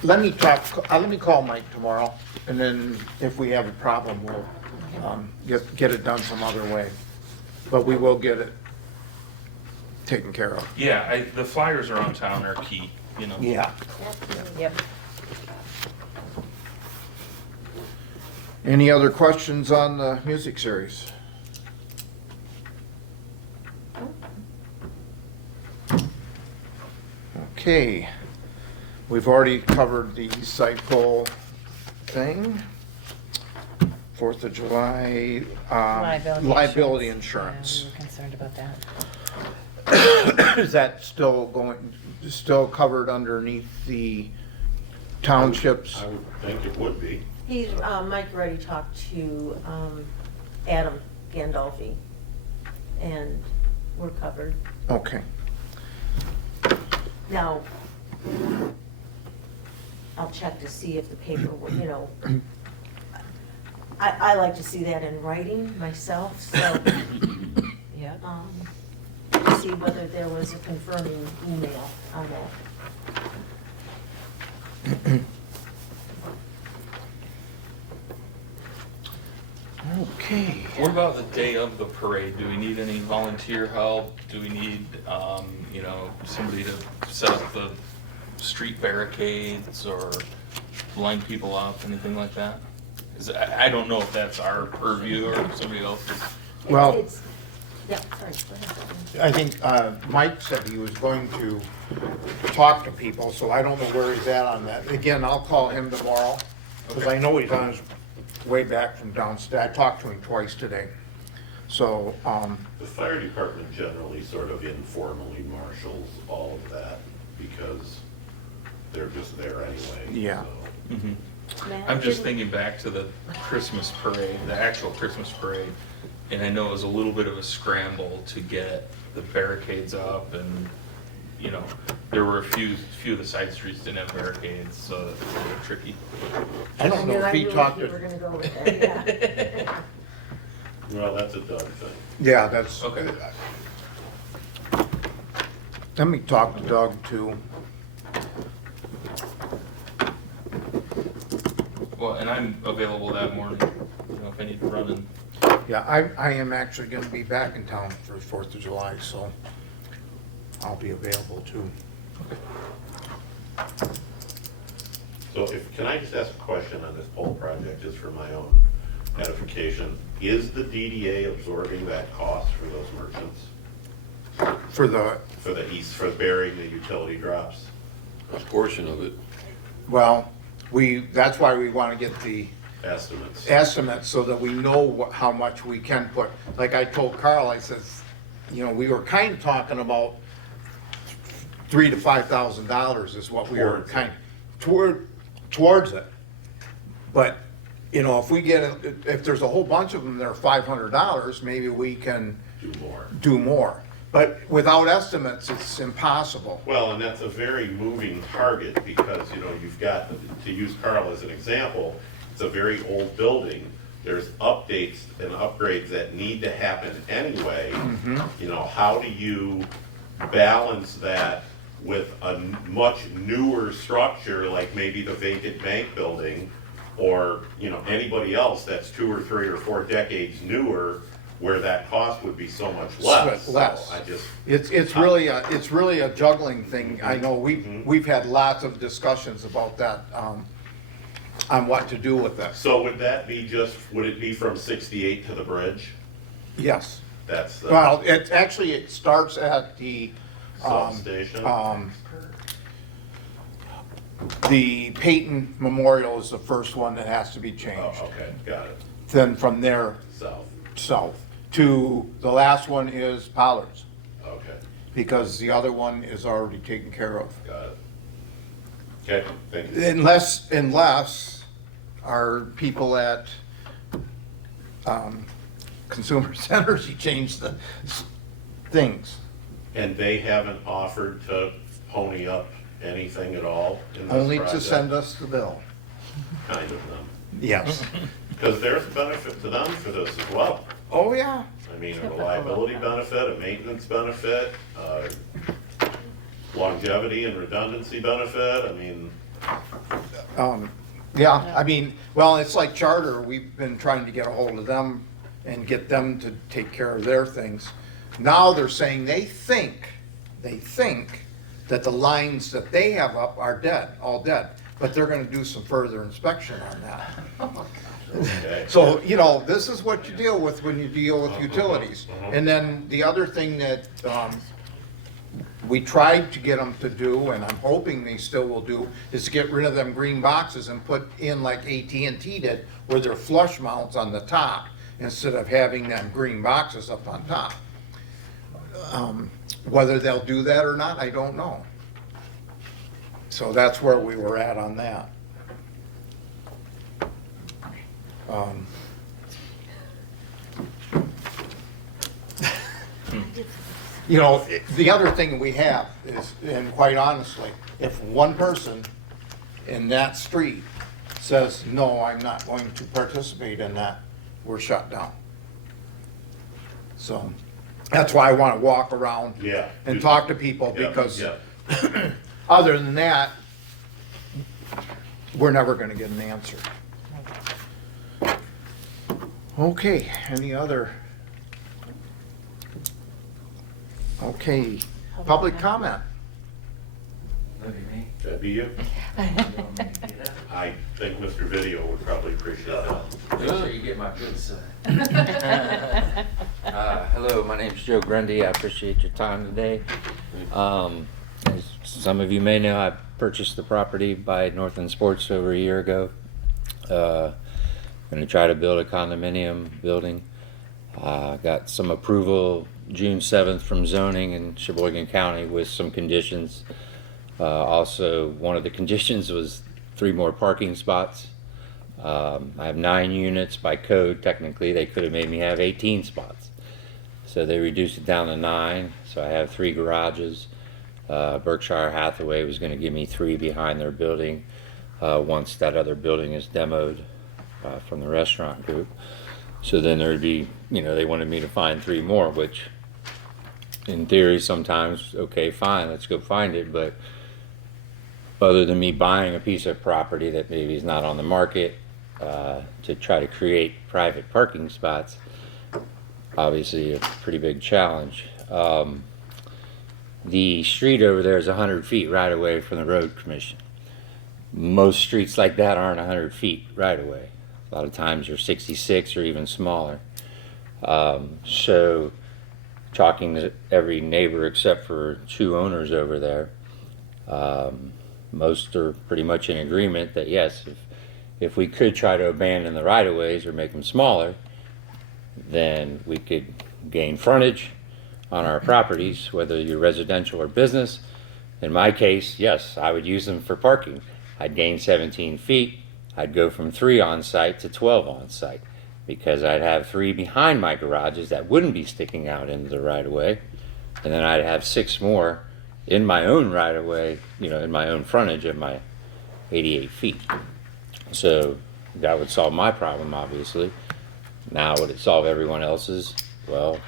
Let me call Mike tomorrow, and then if we have a problem, we'll, get it done some other way. But we will get it taken care of. Yeah, the flyers around town are key, you know. Yeah. Yep. Any other questions on the music series? Okay, we've already covered the cycle thing. 4th of July, liability insurance. Yeah, we were concerned about Is that still covered underneath the townships? I would think it would be. Mike already talked to Adam Gandolfi, and we're covered. Okay. Now, I'll check to see if the paper, I like to see that in writing myself, so, Yeah. to see whether there was a confirming email on that. Okay. What about the day of the parade? Do we need any volunteer help? Do we need, somebody to set up the street barricades or line people up, anything like that? I don't know if that's our purview or if somebody else's. Well, It's- Yeah, sorry, go ahead. I think Mike said he was going to talk to people, so I don't know where he's at on that. Again, I'll call him tomorrow, because I know he's on his way back from downstate. I talked to him twice today. So, The fire department generally sort of informally marshals all of that because they're just there anyway. Yeah. so. Matt, I'm just didn't- thinking back to the Christmas parade, the actual Christmas parade, and I know it was a little bit of a scramble to get the barricades up, and, there were a few of the side streets didn't have barricades, so it was a little tricky. I don't know if he talked I knew you were to, gonna go with that, yeah. Well, that's a Doug thing. yeah, that's. Okay. Let me talk to Doug too. Well, and I'm available that morning, if I need to run in. Yeah, I am actually gonna be back in town for 4th of July, so I'll be available too. So can I just ask a question on this pole project, just for my own edification? Is the DDA absorbing that cost for those merchants? For burying the utility drops? A portion of it. Well, that's why we wanna get the Estimates? estimates so that we know how much we can put. Like I told Carl, I says, we were kind of talking about $3,000 to $5,000 is what we were towards it. But, if there's a whole bunch of them that are $500, maybe we can Do more. do more. But without estimates, it's impossible. Well, and that's a very moving target because, you've got, to use Carl as an example, it's a very old building. There's updates and upgrades that need to happen anyway. How do you balance that with a much newer structure, like maybe the vacant bank building, or, anybody else that's 2 or 3 or 4 decades newer, where that cost would be so much less. Less. So I just, It's really a juggling thing. I know we've had lots of discussions about that, on what to do with this. so would it be from 68 to the bridge? Yes. That's the Well, it starts at the, substation? the Peyton Memorial is the first one that has to be changed. Oh, okay, got it. Then from there, South, south, to, the last one is Pollard's, okay, because the other one is already taken care of. got it. Okay, thank you. Unless our people at Consumer Centers, you change the things. And they haven't offered to pony up anything at all in this Only to project? send us the bill. Kind of them. Yes. Because there's benefit to them for this as well. Oh, yeah. I mean, a reliability benefit, a maintenance benefit, longevity and redundancy benefit, I mean, Yeah, I mean, well, it's like Charter, we've been trying to get a hold of them and get them to take care of their things. Now they're saying they think that the lines that they have up are dead, all dead, but they're gonna do some further inspection on that. okay. So, this is what you deal with when you deal with utilities. And then the other thing that, we tried to get them to do, and I'm hoping they still will do, is to get rid of them green boxes and put in like AT&T did, where they're flush mounts on the top, instead of having them green boxes up on top. Whether they'll do that or not, I don't know. So that's where we were at on that. Um, You know, the other thing we have is, and quite honestly, if one person in that street says, no, I'm not going to participate in that, we're shut down. So, that's why I want to walk around Yeah. and talk to people, Yeah, because yeah. other than that, we're never going to get an answer. Okay, any other? Okay, public comment. That'd be you. I think Mr. Video would probably appreciate that. Make sure you get my good side. Hello, my name's Joe Grundy. I appreciate your time today. As some of you may know, I purchased the property by Northland Sports over a year ago. Going to try to build a condominium building. Got some approval June 7th from zoning in Sheboygan County with some conditions. Also, one of the conditions was 3 more parking spots. I have 9 units by code. Technically, they could have made me have 18 spots. So they reduced it down to 9. So I have 3 garages. Berkshire Hathaway was going to give me 3 behind their building once that other building is demoed from the restaurant group. So then there would be, you know, they wanted me to find 3 more, which in theory sometimes, okay, fine, let's go find it. But other than me buying a piece of property that maybe is not on the market to try to create private parking spots, obviously a pretty big challenge. The street over there is 100 feet right away from the road commission. Most streets like that aren't 100 feet right away. A lot of times they're 66 or even smaller. So talking to every neighbor except for 2 owners over there, most are pretty much in agreement that yes, if we could try to abandon the right-of-ways or make them smaller, then we could gain frontage on our properties, whether you're residential or business. In my case, yes, I would use them for parking. I'd gain 17 feet. I'd go from 3 on site to 12 on site because I'd have 3 behind my garages that wouldn't be sticking out into the right of way, and then I'd have 6 more in my own right of way, you know, in my own frontage of my 88 feet. So that would solve my problem, obviously. Now, would it solve everyone else's? Well,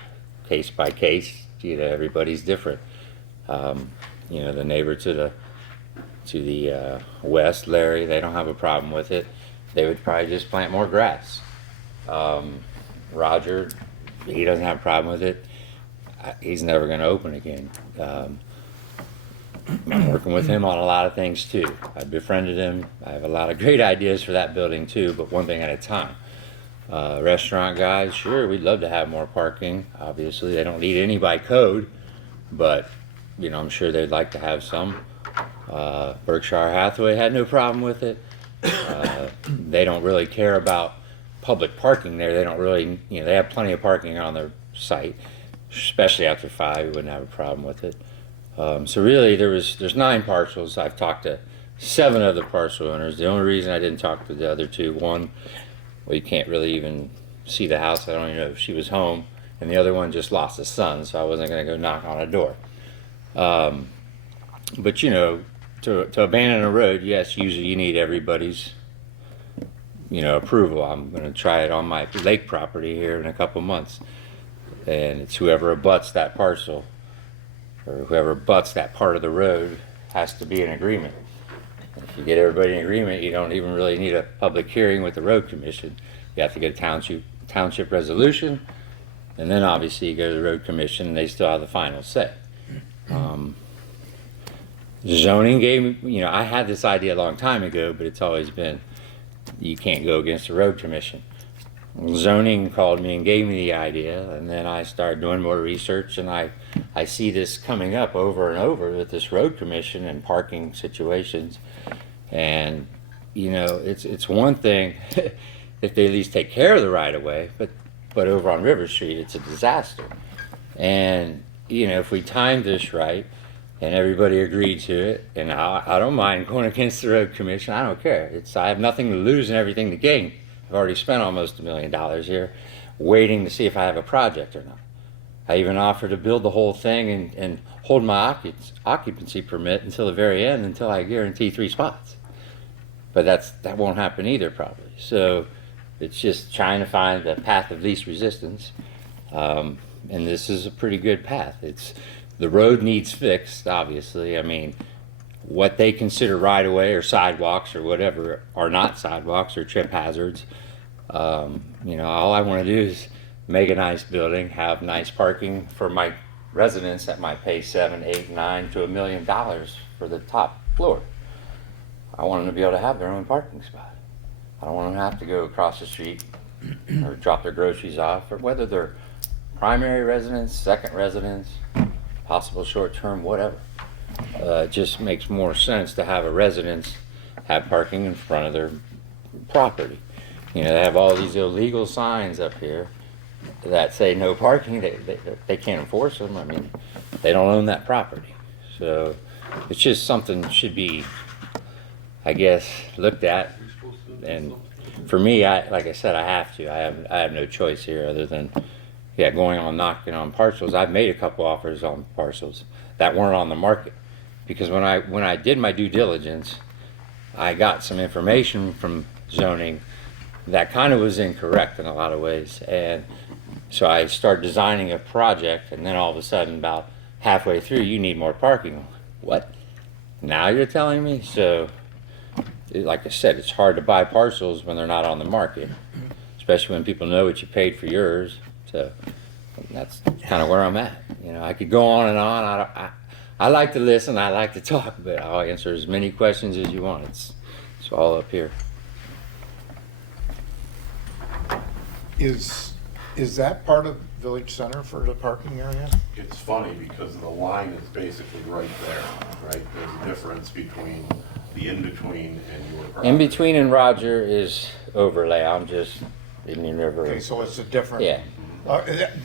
case by case, you know, everybody's different. You know, the neighbor to the west, Larry, they don't have a problem with it. They would probably just plant more grass. Roger, he doesn't have a problem with it. He's never going to open again. I'm working with him on a lot of things too. I befriended him. I have a lot of great ideas for that building too, but one thing at a time. Restaurant guys, sure, we'd love to have more parking. Obviously, they don't need any by code, but you know, I'm sure they'd like to have some. Berkshire Hathaway had no problem with it. They don't really care about public parking there. They don't really, you know, they have plenty of parking on their site, especially after 5. We wouldn't have a problem with it. So really, there's 9 parcels. I've talked to 7 of the parcel owners. The only reason I didn't talk to the other 2, one, well, you can't really even see the house. I don't even know if she was home. And the other one just lost a son, so I wasn't going to go knock on a door. But you know, to abandon a road, yes, usually you need everybody's, you know, approval. I'm going to try it on my lake property here in a couple months, and it's whoever abuts that parcel or whoever abuts that part of the road has to be in agreement. If you get everybody in agreement, you don't even really need a public hearing with the road commission. You have to get a township resolution, and then obviously you go to the road commission, and they still have the final say. Zoning gave me, you know, I had this idea a long time ago, but it's always been you can't go against the road commission. Zoning called me and gave me the idea, and then I started doing more research, and I see this coming up over and over with this road commission and parking situations. And you know, it's one thing if they at least take care of the right of way, but over on River Street it's a disaster. And if we timed this right and everybody agreed to it, and I don't mind going against the road commission. I don't care. I have nothing to lose and everything to gain. I've already spent almost $1 million here, waiting to see if I have a project or not. I even offered to build the whole thing and hold my occupancy permit until the very end, until I guarantee 3 spots. But that won't happen either, probably. So it's just trying to find the path of least resistance. And this is a pretty good path. The road needs fixed, obviously. I mean, what they consider right of way or sidewalks or whatever are not sidewalks or trip hazards. All I want to do is make a nice building, have nice parking for my residents that might pay $7, $8, $9 to $1 million for the top floor. I want them to be able to have their own parking spot. I don't want them to have to go across the street or drop their groceries off, or whether they're primary residence, second residence, possible short-term, whatever. It just makes more sense to have a residence have parking in front of their property. They have all these illegal signs up here that say no parking. They can't enforce them. I mean, they don't own that property. So it's just something that should be, I guess, looked at. And for me, like I said, I have to. I have no choice here other than going on knocking on parcels. I've made a couple offers on parcels that weren't on the market, because when I did my due diligence, I got some information from zoning that kind of was incorrect in a lot of ways. And so I started designing a project, and then all of a sudden, about halfway through, you need more parking. What? Now you're telling me? So, like I said, it's hard to buy parcels when they're not on the market, especially when people know what you paid for yours. So that's kind of where I'm at. I could go on and on. I like to listen. I like to talk, but I'll answer as many questions as you want. It's all up here. Is that part of Village Center for the parking area? It's funny because the line is basically right there, right? There's a difference between the in-between and your property. In between and Roger is overlay. I'm just in the river. Okay, so it's a different. Yeah.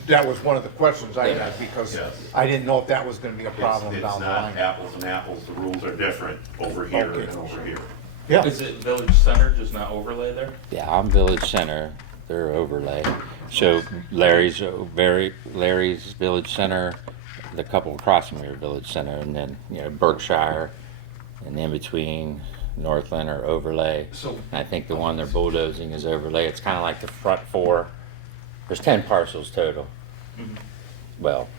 That was one of the questions I had, because Yes. I didn't know if that was going to be a problem It's down the not line. apples and apples, the rules are different over here Okay. and over here. Yeah. Is it Village Center, just not overlay there? Yeah, I'm Village Center. They're overlay. So Larry's Village Center, the couple across from here, Village Center, and then Berkshire, and in between Northland are overlay. So And I think the one they're bulldozing is overlay. It's kind of like the front 4. There's 10 parcels total. Mhm. Well,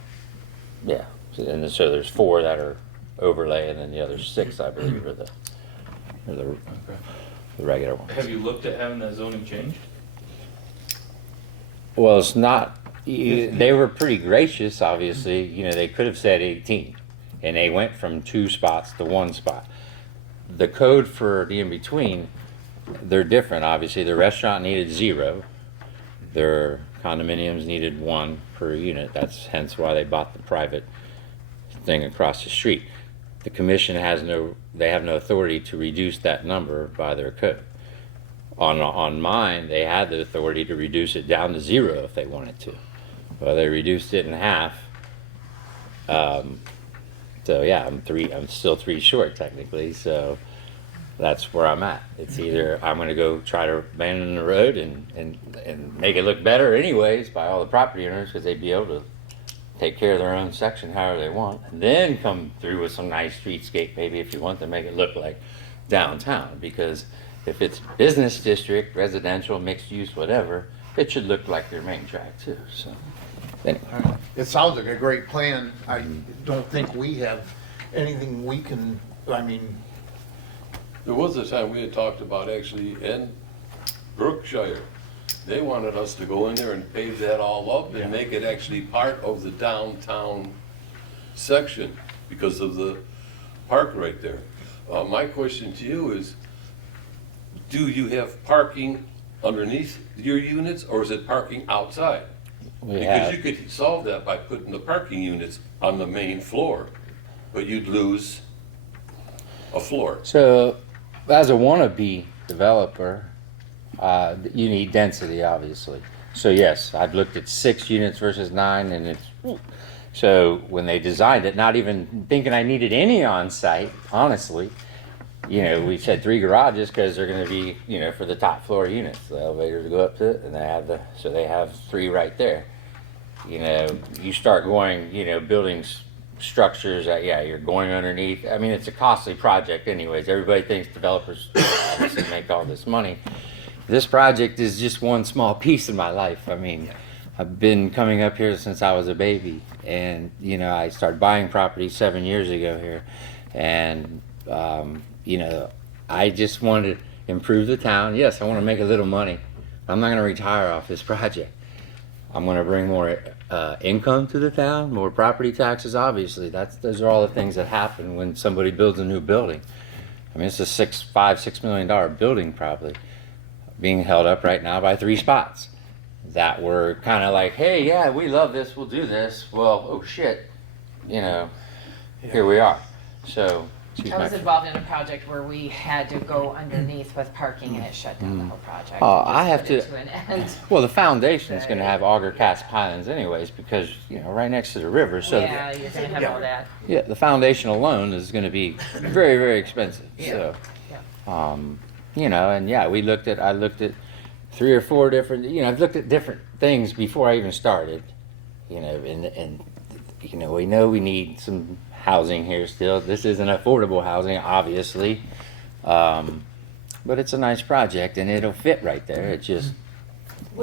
yeah. So there's 4 that are overlay, and then the other 6, I believe, are the regular ones. have you looked at having that zoning changed? Well, it's not. They were pretty gracious, obviously. They could have said 18, and they went from 2 spots to 1 spot. The code for the in-between, they're different, obviously. The restaurant needed 0. Their condominiums needed 1 per unit. That's hence why they bought the private thing across the street. The commission have no authority to reduce that number by their code. On mine, they had the authority to reduce it down to 0 if they wanted to. Well, they reduced it in half. So yeah, I'm still 3 short technically. So that's where I'm at. It's either I'm going to go try to abandon the road and make it look better anyways by all the property owners, because they'd be able to take care of their own section however they want, and then come through with some nice streetscape maybe if you want to make it look like downtown. Because if it's business district, residential, mixed use, whatever, it should look like your main track too. So anyway. It sounds like a great plan. I don't think we have anything we can, There was a time we had talked about actually in Berkshire. They wanted us to go in there and pave that all up and make it actually part of the downtown section because of the park right there. My question to you is, do you have parking underneath your units, or is it parking outside? Because you could solve that by putting the parking units on the main floor, but you'd lose a floor. So, as a wannabe developer, you need density, obviously. So yes, I've looked at 6 units versus 9, and So when they designed it, not even thinking I needed any on site, honestly, you know, we said 3 garages because they're going to be, you know, for the top floor units. The elevators go up to it, and they have 3 right there. You know, you start going, you know, buildings, structures that, yeah, you're going underneath. I mean, it's a costly project anyways. Everybody thinks developers obviously make all this money. This project is just one small piece of my life. I mean, I've been coming up here since I was a baby, and, you know, I started buying property 7 years ago here, and, you know, I just want to improve the town. Yes, I want to make a little money. I'm not going to retire off this project. I'm going to bring more income to the town, more property taxes, obviously. Those are all the things that happen when somebody builds a new building. I mean, it's a $6 million building probably, being held up right now by 3 spots that were kind of like, hey, yeah, we love this, we'll do this. Well, oh shit, you know, here we are. So, I was involved in a project where we had to go underneath with parking and it shut down the whole project. Oh, It just I have put it to- an end. well, the foundation is going to have auger cast pilings anyways, because, you know, right next to the river. So Yeah, you're gonna have all that. yeah, the foundation alone is going to be very, very expensive. Yeah. So, Yeah. you know, and yeah, I looked at 3 or 4 different, you know, I've looked at different things before I even started, you know, and you know we need some housing here still. This isn't affordable housing, obviously, but it's a nice project and it'll fit right there. It just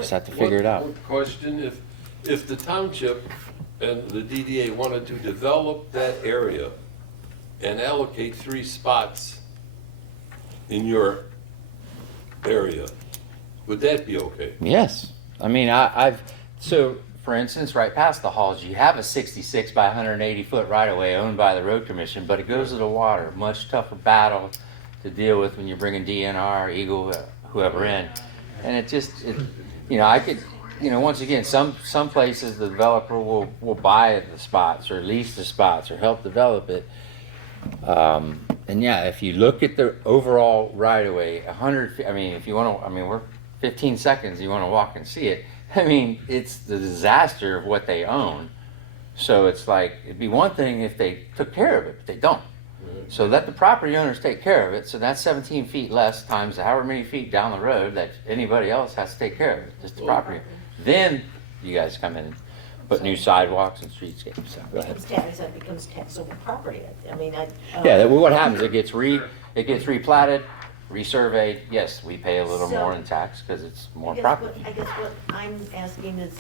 have to figure it out. One question, if the township and the DDA wanted to develop that area and allocate 3 spots in your area, would that be okay? Yes. I mean, so for instance, right past the halls, you have a 66 by 180 foot right of way owned by the road commission, but it goes to the water. Much tougher battle to deal with when you're bringing DNR, Eagle, whoever in. And you know, I could, you know, once again, some places the developer will buy the spots or lease the spots or help develop it. And yeah, if you look at the overall right of way, 100 feet, I mean, if you want to, I mean, we're 15 seconds, you want to walk and see it. I mean, it's the disaster of what they own. So it's like, it'd be one thing if they took care of it, but they don't. So let the property owners take care of it. So that's 17 feet less times however many feet down the road that anybody else has to take care of it, just the property. Then you guys come in and put new sidewalks and streetscapes. So go ahead. That becomes taxable property. I mean, Yeah, what happens, it gets replatted, resurveyed. Yes, we pay a little more in tax because it's more property. I guess what I'm asking is,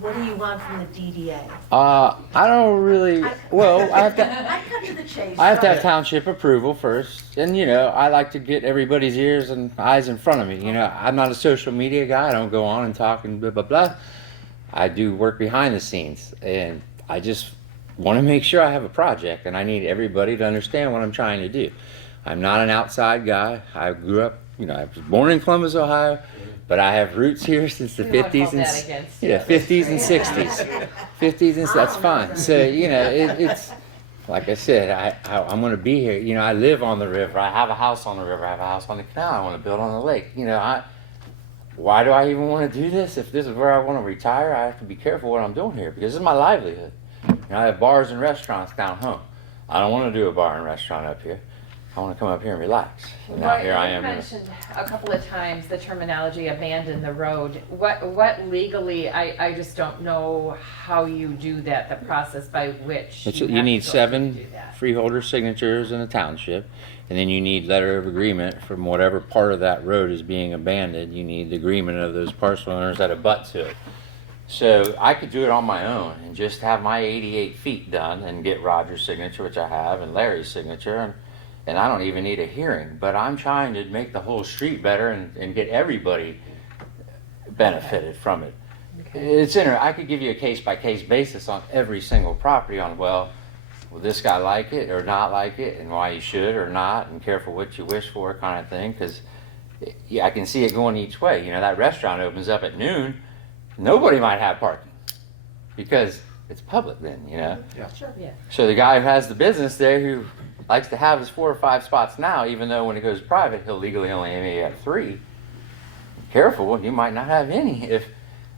what do you want from the DDA? I don't really, well, I have to, I cut to the chase. I have to have township approval first. And, you know, I like to get everybody's ears and eyes in front of me. You know, I'm not a social media guy. I don't go on and talk and blah, blah, blah. I do work behind the scenes. And I just want to make sure I have a project. And I need everybody to understand what I'm trying to do. I'm not an outside guy. I grew up, you know, I was born in Columbus, Ohio, but I have roots here since the We won't 50s hold and that against yeah, you. 50s and 60s. 50s and that's fine. So, you know, it's like I said, I'm going to be here. You know, I live on the river. I have a house on the river. I have a house on the canal. I want to build on the lake. You know, why do I even want to do this? If this is where I want to retire, I have to be careful what I'm doing here because this is my livelihood. You know, I have bars and restaurants down home. I don't want to do a bar and restaurant up here. I want to come up here and relax. And now here I am. You mentioned a couple of times the terminology abandon the road. What legally, I just don't know how you do that, the process by which You need have to 7 do that. freeholder signatures in a township, and then you need letter of agreement from whatever part of that road is being abandoned. You need the agreement of those parcel owners that abut to it. So I could do it on my own and just have my 88 feet done and get Roger's signature, which I have, and Larry's signature, and I don't even need a hearing. But I'm trying to make the whole street better and get everybody benefited from it. It's interesting. I could give you a case-by-case basis on every single property on, well, will this guy like it or not like it, and why you should or not, and careful what you wish for kind of thing, because yeah, I can see it going each way. You know, that restaurant opens up at noon, nobody might have parking because it's public then, you know. Sure, yeah. So the guy who has the business there who likes to have his 4 or 5 spots now, even though when it goes private, he'll legally only maybe have 3. Careful, you might not have any if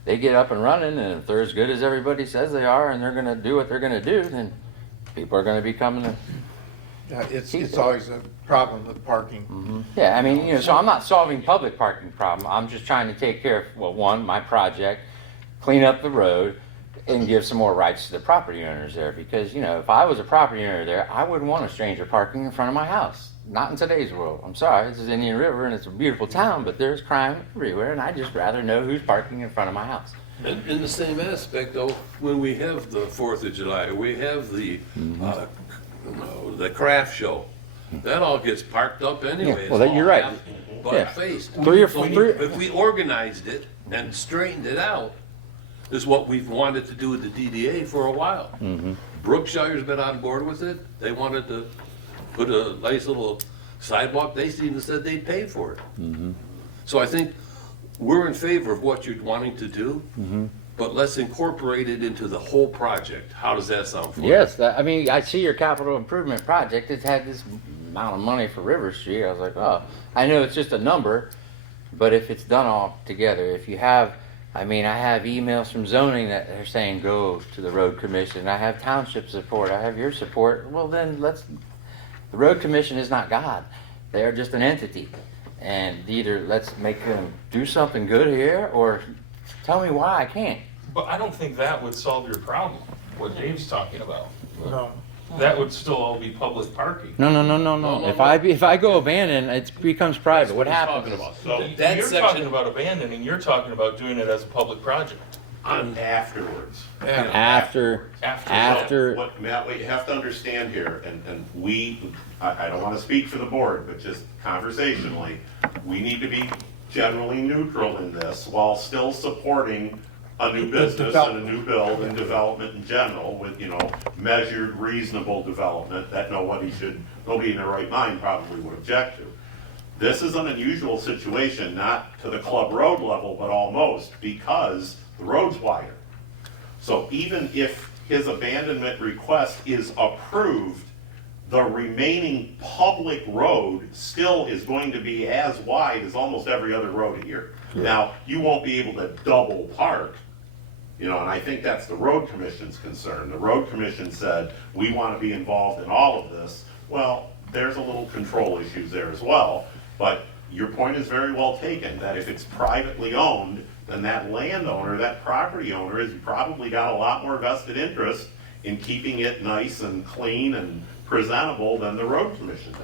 they get up and running, and if they're as good as everybody says they are, and they're gonna do what they're gonna do, then people are gonna be coming to. Yeah, it's always a problem with parking. Yeah, I mean, you know, so I'm not solving public parking problem. I'm just trying to take care of, well, one, my project, clean up the road, and give some more rights to the property owners there. Because, you know, if I was a property owner there, I wouldn't want a stranger parking in front of my house. Not in today's world. I'm sorry, this is Indian River and it's a beautiful town, but there's crime everywhere, and I'd just rather know who's parking in front of my house. And in the same aspect, though, when we have the 4th of July, we have the craft show. That all gets parked up anyway. Yeah, well, It's all you're right. half Yeah. butt-faced. Three or So four- if we organized it and straightened it out, is what we've wanted to do with the DDA for a while. Brookshire's been on board with it. They wanted to put a nice little sidewalk. They even said they'd pay for it. So I think we're in favor of what you're wanting to do, but let's incorporate it into the whole project. How does that sound for you? Yes, I mean, I see your capital improvement project. It's had this amount of money for River Street. I was like, oh, I know it's just a number, but if it's done all together, if you have, I mean, I have emails from zoning that are saying go to the road commission. I have township support. I have your support. Well, then the road commission is not God. They are just an entity. And either let's make them do something good here, or tell me why I can't. But I don't think that would solve your problem, what Dave's talking about. No. That would still all be public parking. No. no, If I go abandoned, it becomes private. What happens? Talking about. So That You're section- talking about abandoning, you're talking about doing it as a public project. afterwards. After. What, Matt, what you have to understand here, and I don't want to speak for the board, but just conversationally, we need to be generally neutral in this while still supporting a new business and a new build and development in general with, you know, measured, reasonable development that nobody in their right mind probably would object to. This is an unusual situation, not to the club road level, but almost, because the road's wider. So even if his abandonment request is approved, the remaining public road still is going to be as wide as almost every other road here. Now, you won't be able to double park, you know, and I think that's the road commission's concern. The road commission said, we want to be involved in all of this. Well, there's a little control issues there as well, but your point is very well taken, that if it's privately owned, then that landowner, that property owner has probably got a lot more vested interest in keeping it nice and clean and presentable than the road commission does.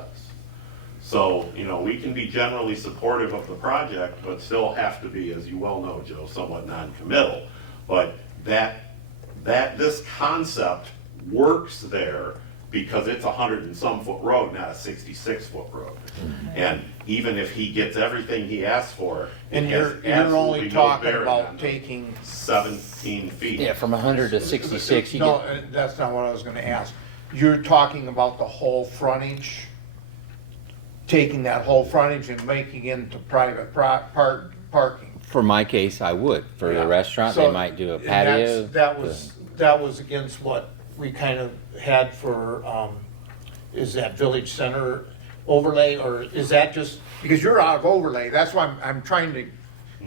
So, you know, we can be generally supportive of the project, but still have to be, as you well know, Joe, somewhat non-committal. But this concept works there because it's 100 and some foot road, not a 66-foot road. And even if he gets everything he asks for, And it you're has absolutely only no talking bearing about on the taking, 17 feet. Yeah, from 100 to 66, you no, get, that's not what I was gonna ask. You're talking about the whole frontage, taking that whole frontage and making it into private parking. for my case, I would. For Yeah. the restaurant, So, they might do a and patio. that was against what we kind of had for, is that village center overlay, or is that just, because you're out of overlay, that's why I'm trying to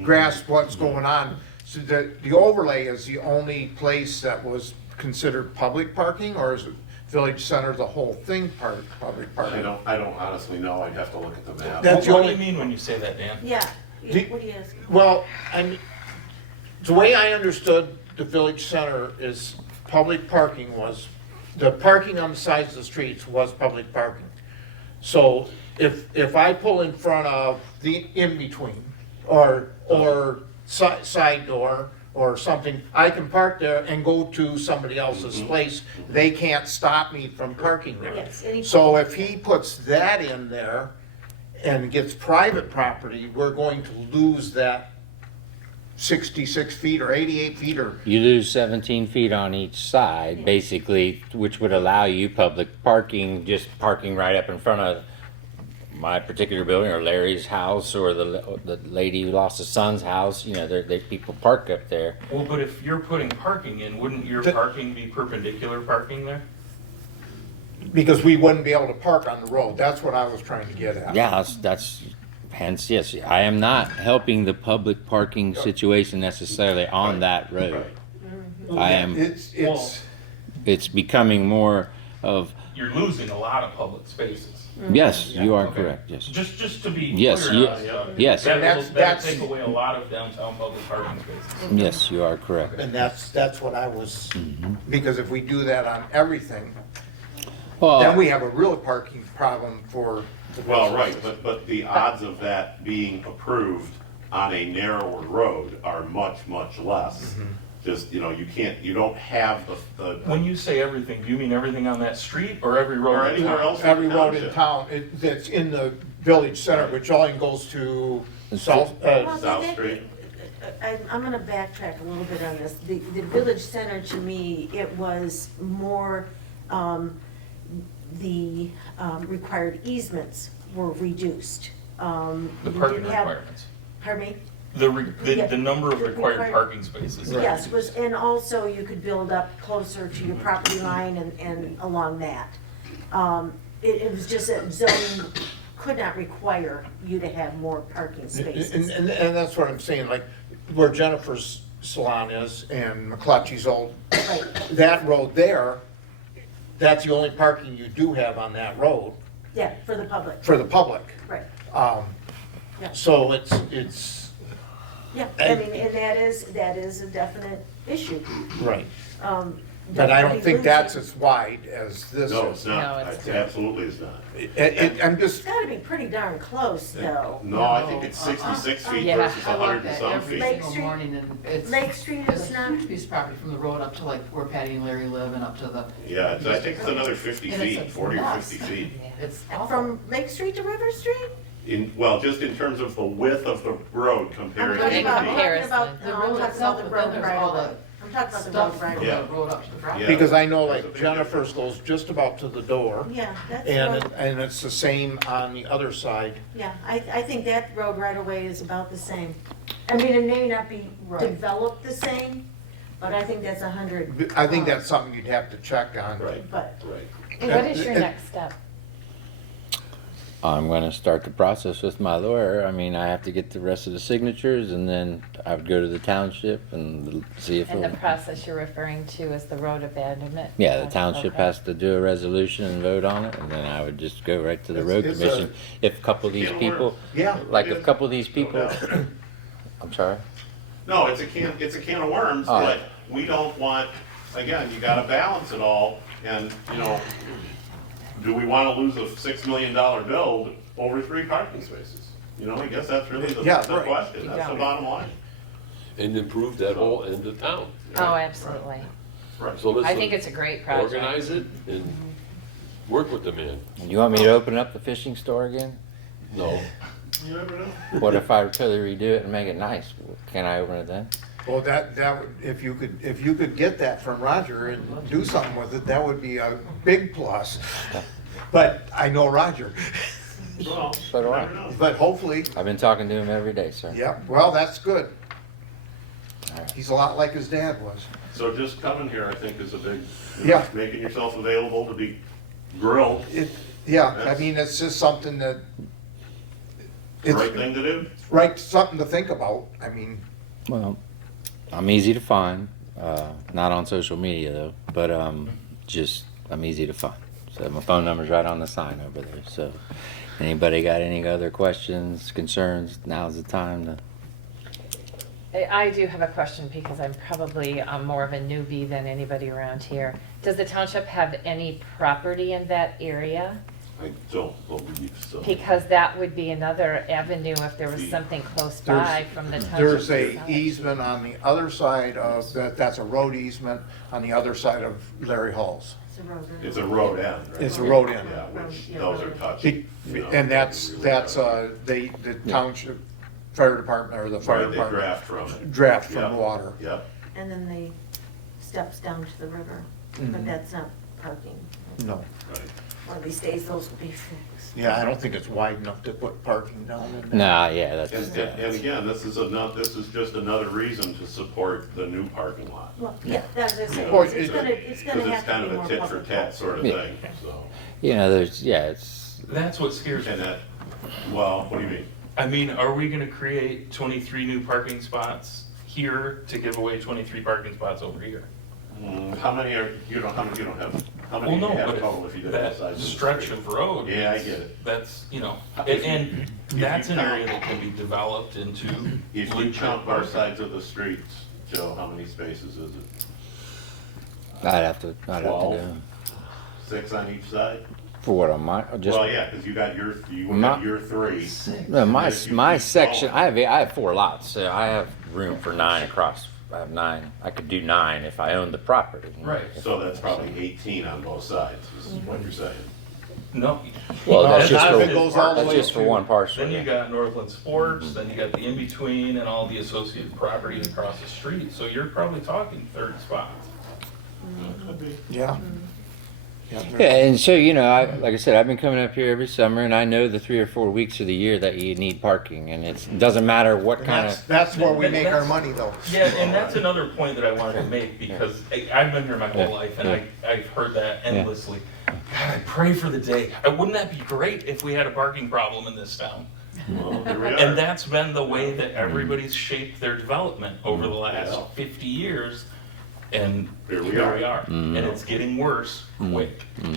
grasp what's going on. So the overlay is the only place that was considered public parking, or is it village center, the whole thing public parking? I don't honestly know, I'd have to look at the map. That's What the do you only- mean when you say that, Dan? Yeah, Do- what do you ask? Well, the way I understood the village center is public parking was, the parking on the sides of the streets was public parking. So if I pull in front of the in-between or side door or something, I can park there and go to somebody else's place. They can't stop me from parking there. Yes, So if he puts that in there and gets private property, we're going to lose that 66 feet or 88 feet or, You lose 17 feet on each side, basically, which would allow you public parking, just parking right up in front of my particular building, or Larry's house, or the lady who lost a son's house. You know, people park up there. Well, but if you're putting parking in, wouldn't your parking be perpendicular parking there? because we wouldn't be able to park on the road. That's what I was trying to get at. Yeah, that's hence, yes, I am not helping the public parking situation necessarily on that road. I am, it's becoming more of, You're losing a lot of public spaces. yes, you are Okay. correct, yes. Just to be Yes, clear you- on that. yes. That'll That's- take away a lot of downtown public parking spaces. Yes, you are correct. And that's what I was, because if we do that on everything, then we Well, have a real parking problem for the Well, right, businesses. but the odds of that being approved on a narrower road are much, much less. Just, you don't have the, When you say everything, do you mean everything on that street or every road? or in anywhere town? else in Every the road in township. town, that's in the village center, which only goes to south, Well, South that- Street. I'm gonna backtrack a little bit on this. The village center, to me, it was more, the required easements were reduced. The We parking didn't have- requirements. Pardon me? The number of The required required- parking spaces. is Yes, reduced. and also you could build up closer to your property line and along that. It was just that zoning could not require you to have more parking spaces. and that's what I'm saying, like where Jennifer's salon is and McClatchy's old, Right. that road there, that's the only parking you do have on that road Yeah, for the public, for the public. right. Yeah. So it's, Yeah, I mean, and that is a definite issue. right. But I don't think that's as wide as this No, it's is. No, not. it's It absolutely is not. I'm It's just, gotta be pretty darn close, though. No, I think it's 66 feet Yeah. versus I walk 100 and that some every feet. Lake single Street- morning, and it's. Lake Street It's is a not, huge piece of property from the road up to like where Patty and Larry live and up to the. Yeah, I think it's another 50 And it's feet, a 40 or mess. 50 feet. It's awful. from Lake Street to River Street? Well, just in terms of the width of the road I'm compared talking to In about, the I'm comparison. talking about, The no, I'm road talking itself, about the but then road there's right all away. the I'm talking about the stuff road right from away. Yeah. the road up to the property. Yeah. because I know That's a like big Jennifer's goes just about to the door. Yeah, that's, And it's the same on the other side. yeah, I think that road right away is about the same. I mean, it may not be Right. developed the same, but I think that's 100. I think that's something you'd have to check on. Right, But, right. What is your next step? I'm gonna start the process with my lawyer. I mean, I have to get the rest of the signatures and then I would go to the township and see if, And the process you're referring to is the road abandonment? yeah, the township Okay. has to do a resolution and vote on it, and then I would just go right to the It's- road it's commission. If a couple of these Can people, work. Yeah. like it a is. couple of these people, No doubt. I'm sorry? No, it's a can of worms, Oh. but we don't want, again, you gotta balance it all, and, do we wanna lose a $6 million bill over 3 parking spaces? I guess that's really the Yeah, the right. question, that's the Yeah. bottom line. And improve that whole end of town. Oh, absolutely. Right. So let's I think it's a great project. organize it and work with the man. You want me to open up the fishing store again? No, You never know. What if I totally redo it and make it nice? Can I open it then? Well, that would, if you could get that from Roger and do something with it, that would be a big plus. But I know Roger, Well, So do you I. never know. but hopefully, I've been talking to him every day, sir. yeah, well, that's good. Alright. He's a lot like his dad was. So just coming here, I think, is a big, Yeah. making yourself available to be grilled, Yeah, I mean, it's just something that, the right it's thing to do. right, something to think about. I mean, Well, I'm easy to find. Not on social media though, but just I'm easy to find. So my phone number's right on the sign over there. So anybody got any other questions, concerns? Now's the time to. I do have a question because I'm probably more of a newbie than anybody around here. Does the township have any property in that area? I don't believe so. Because that would be another avenue if there was something close by from the township. there's a side. easement on the other side of, that's a road easement on the other side of Larry Hall's. it's a road. It's a road end, right? It's a road end. Yeah, which those are touched. Be- And that's, the township fire department, or the fire Right, they department. draft from it. Draft from Yep. water. Yep. And then they steps down to the river, but that's not parking. No. Right. One of these days, those will be fixed. Yeah, I don't think it's wide enough to put parking down in there. Nah, yeah, that's. And again, this is just another reason to support the new parking lot. Well, yeah, that's just it. Well, It's it- gonna Because have it's to kind be of more a tit for public. tat sort of Yeah. thing, so. There's it's. that's what scares me. And that, well, what do you mean? I mean, are we gonna create 23 new parking spots here to give away 23 parking spots over here? How many are, you don't have, how Well, many do no, you have but total if you did that both sides of the stretch street? of road. Yeah, I is- get it. That's, you know, If you- and that's an area that can be developed into. If you legit count both parking. sides of the streets, Joe, how many spaces is it? I'd have to 12? go. 6 on each side? For what, on my, just, Well, yeah, because you got your 3. no, my, If you my keep section, going. I have 4 lots, so I have room for 9 across. I have 9, I could do 9 if I owned the property. Right. So that's probably 18 on both sides, is what you're saying. No. Well, that's No, just not if for, it goes all the that's way just for to- one parcel. Then you yeah. got Northland Sports, then you got the in-between and all the associated property across the street, so you're probably talking 30 spots. Could be. Yeah. Yeah, and so, you know, like I said, I've been coming up here every summer, and I know the 3 or 4 weeks of the year that you need parking, and it doesn't matter what And kind that's of. where we make our money though. Yeah, and that's another point that I wanted to make, because I've been here my whole life, and I've heard that endlessly. God, I pray for the day. Wouldn't that be great if we had a parking problem in this town? Well, here we are. And that's been the way that everybody's shaped their development over the last Yeah. 50 years. And Here we here are. we are. And it's getting worse quick. Yeah.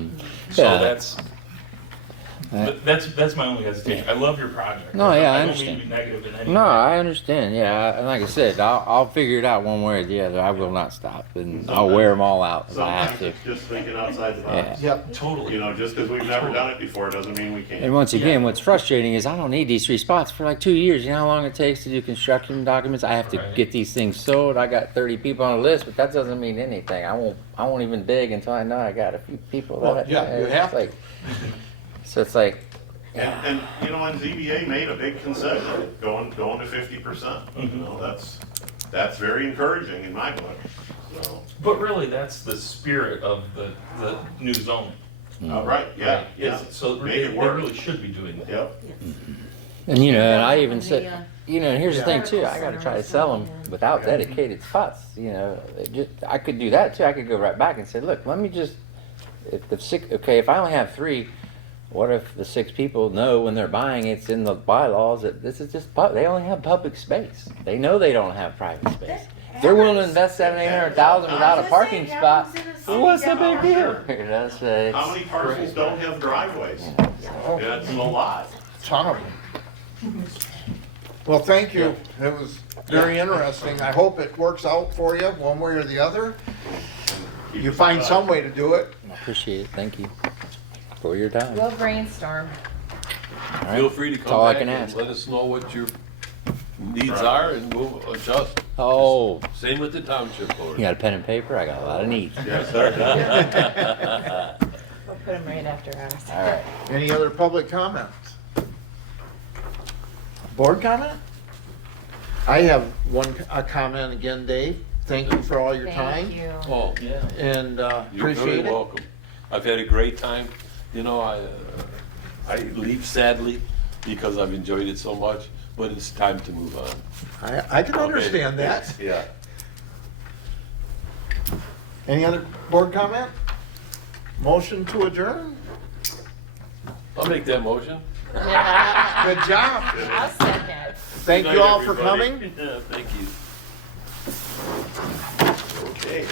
So that's my only hesitation. I love your project. No, yeah, I don't understand. mean to be negative in any No, way. I understand. Yeah, and like I said, I'll figure it out one way or the other. I will not stop, and I'll wear them all out if I have Sometimes to. it's just thinking outside the box. Yep. Totally. You know, just because we've never done it before doesn't mean we can't. And once again, what's frustrating is I don't need these 3 spots for like 2 years. You know how long it takes to do construction documents? I have to Right. get these things sold. I got 30 people on the list, but that doesn't mean anything. I won't even dig until I know I got a few people. Well, that, yeah, you it's have to. like, so it's like, And you know, and ZBA made a big concession, going to 50%. You know, that's very encouraging in my book, so. But really, that's the spirit of the new zone. Right, yeah, Right? yeah. So Make they it work. really should be doing that. Yep. and you know, and I even The, said, you know, and here's the Yeah. thing too. I got to try to sell them without dedicated spots. You know, I could do that too. I could go right back and say, look, let me just, if I only have 3. What if the 6 people know when they're buying it's in the bylaws that this is just they only have public space. They know they don't have private space. If they're willing to invest $700,000-800,000 without a parking spot, what's the big deal? You know, so it's- How many parcels don't have driveways? That's a lot. Ton of them. Well, thank you. It was very interesting. I hope it works out for you one way or the other. You find some way to do it. I appreciate it. Thank you for your time. We'll brainstorm. All right. Feel free to That's all I come back can and ask. let us know what your needs are and we'll adjust. Oh, Same with the township board. you got a pen and paper? I got a lot of needs. Yes, sir. We'll put them right after ours. All right. Any other public comments? Board comment? I have a comment again, Dave. Thank you for all your time. Thank you. Oh, Yeah. And you're very appreciate it. welcome. I've had a great time. You know, I leave sadly because I've enjoyed it so much, but it's time to move on. I can Okay. understand that. Yeah. Any other board comment? Motion to adjourn? I'll make that motion. Yeah, Good job. I'll second. Thank Good you night, all for everybody. coming. Yeah, thank you. Okay.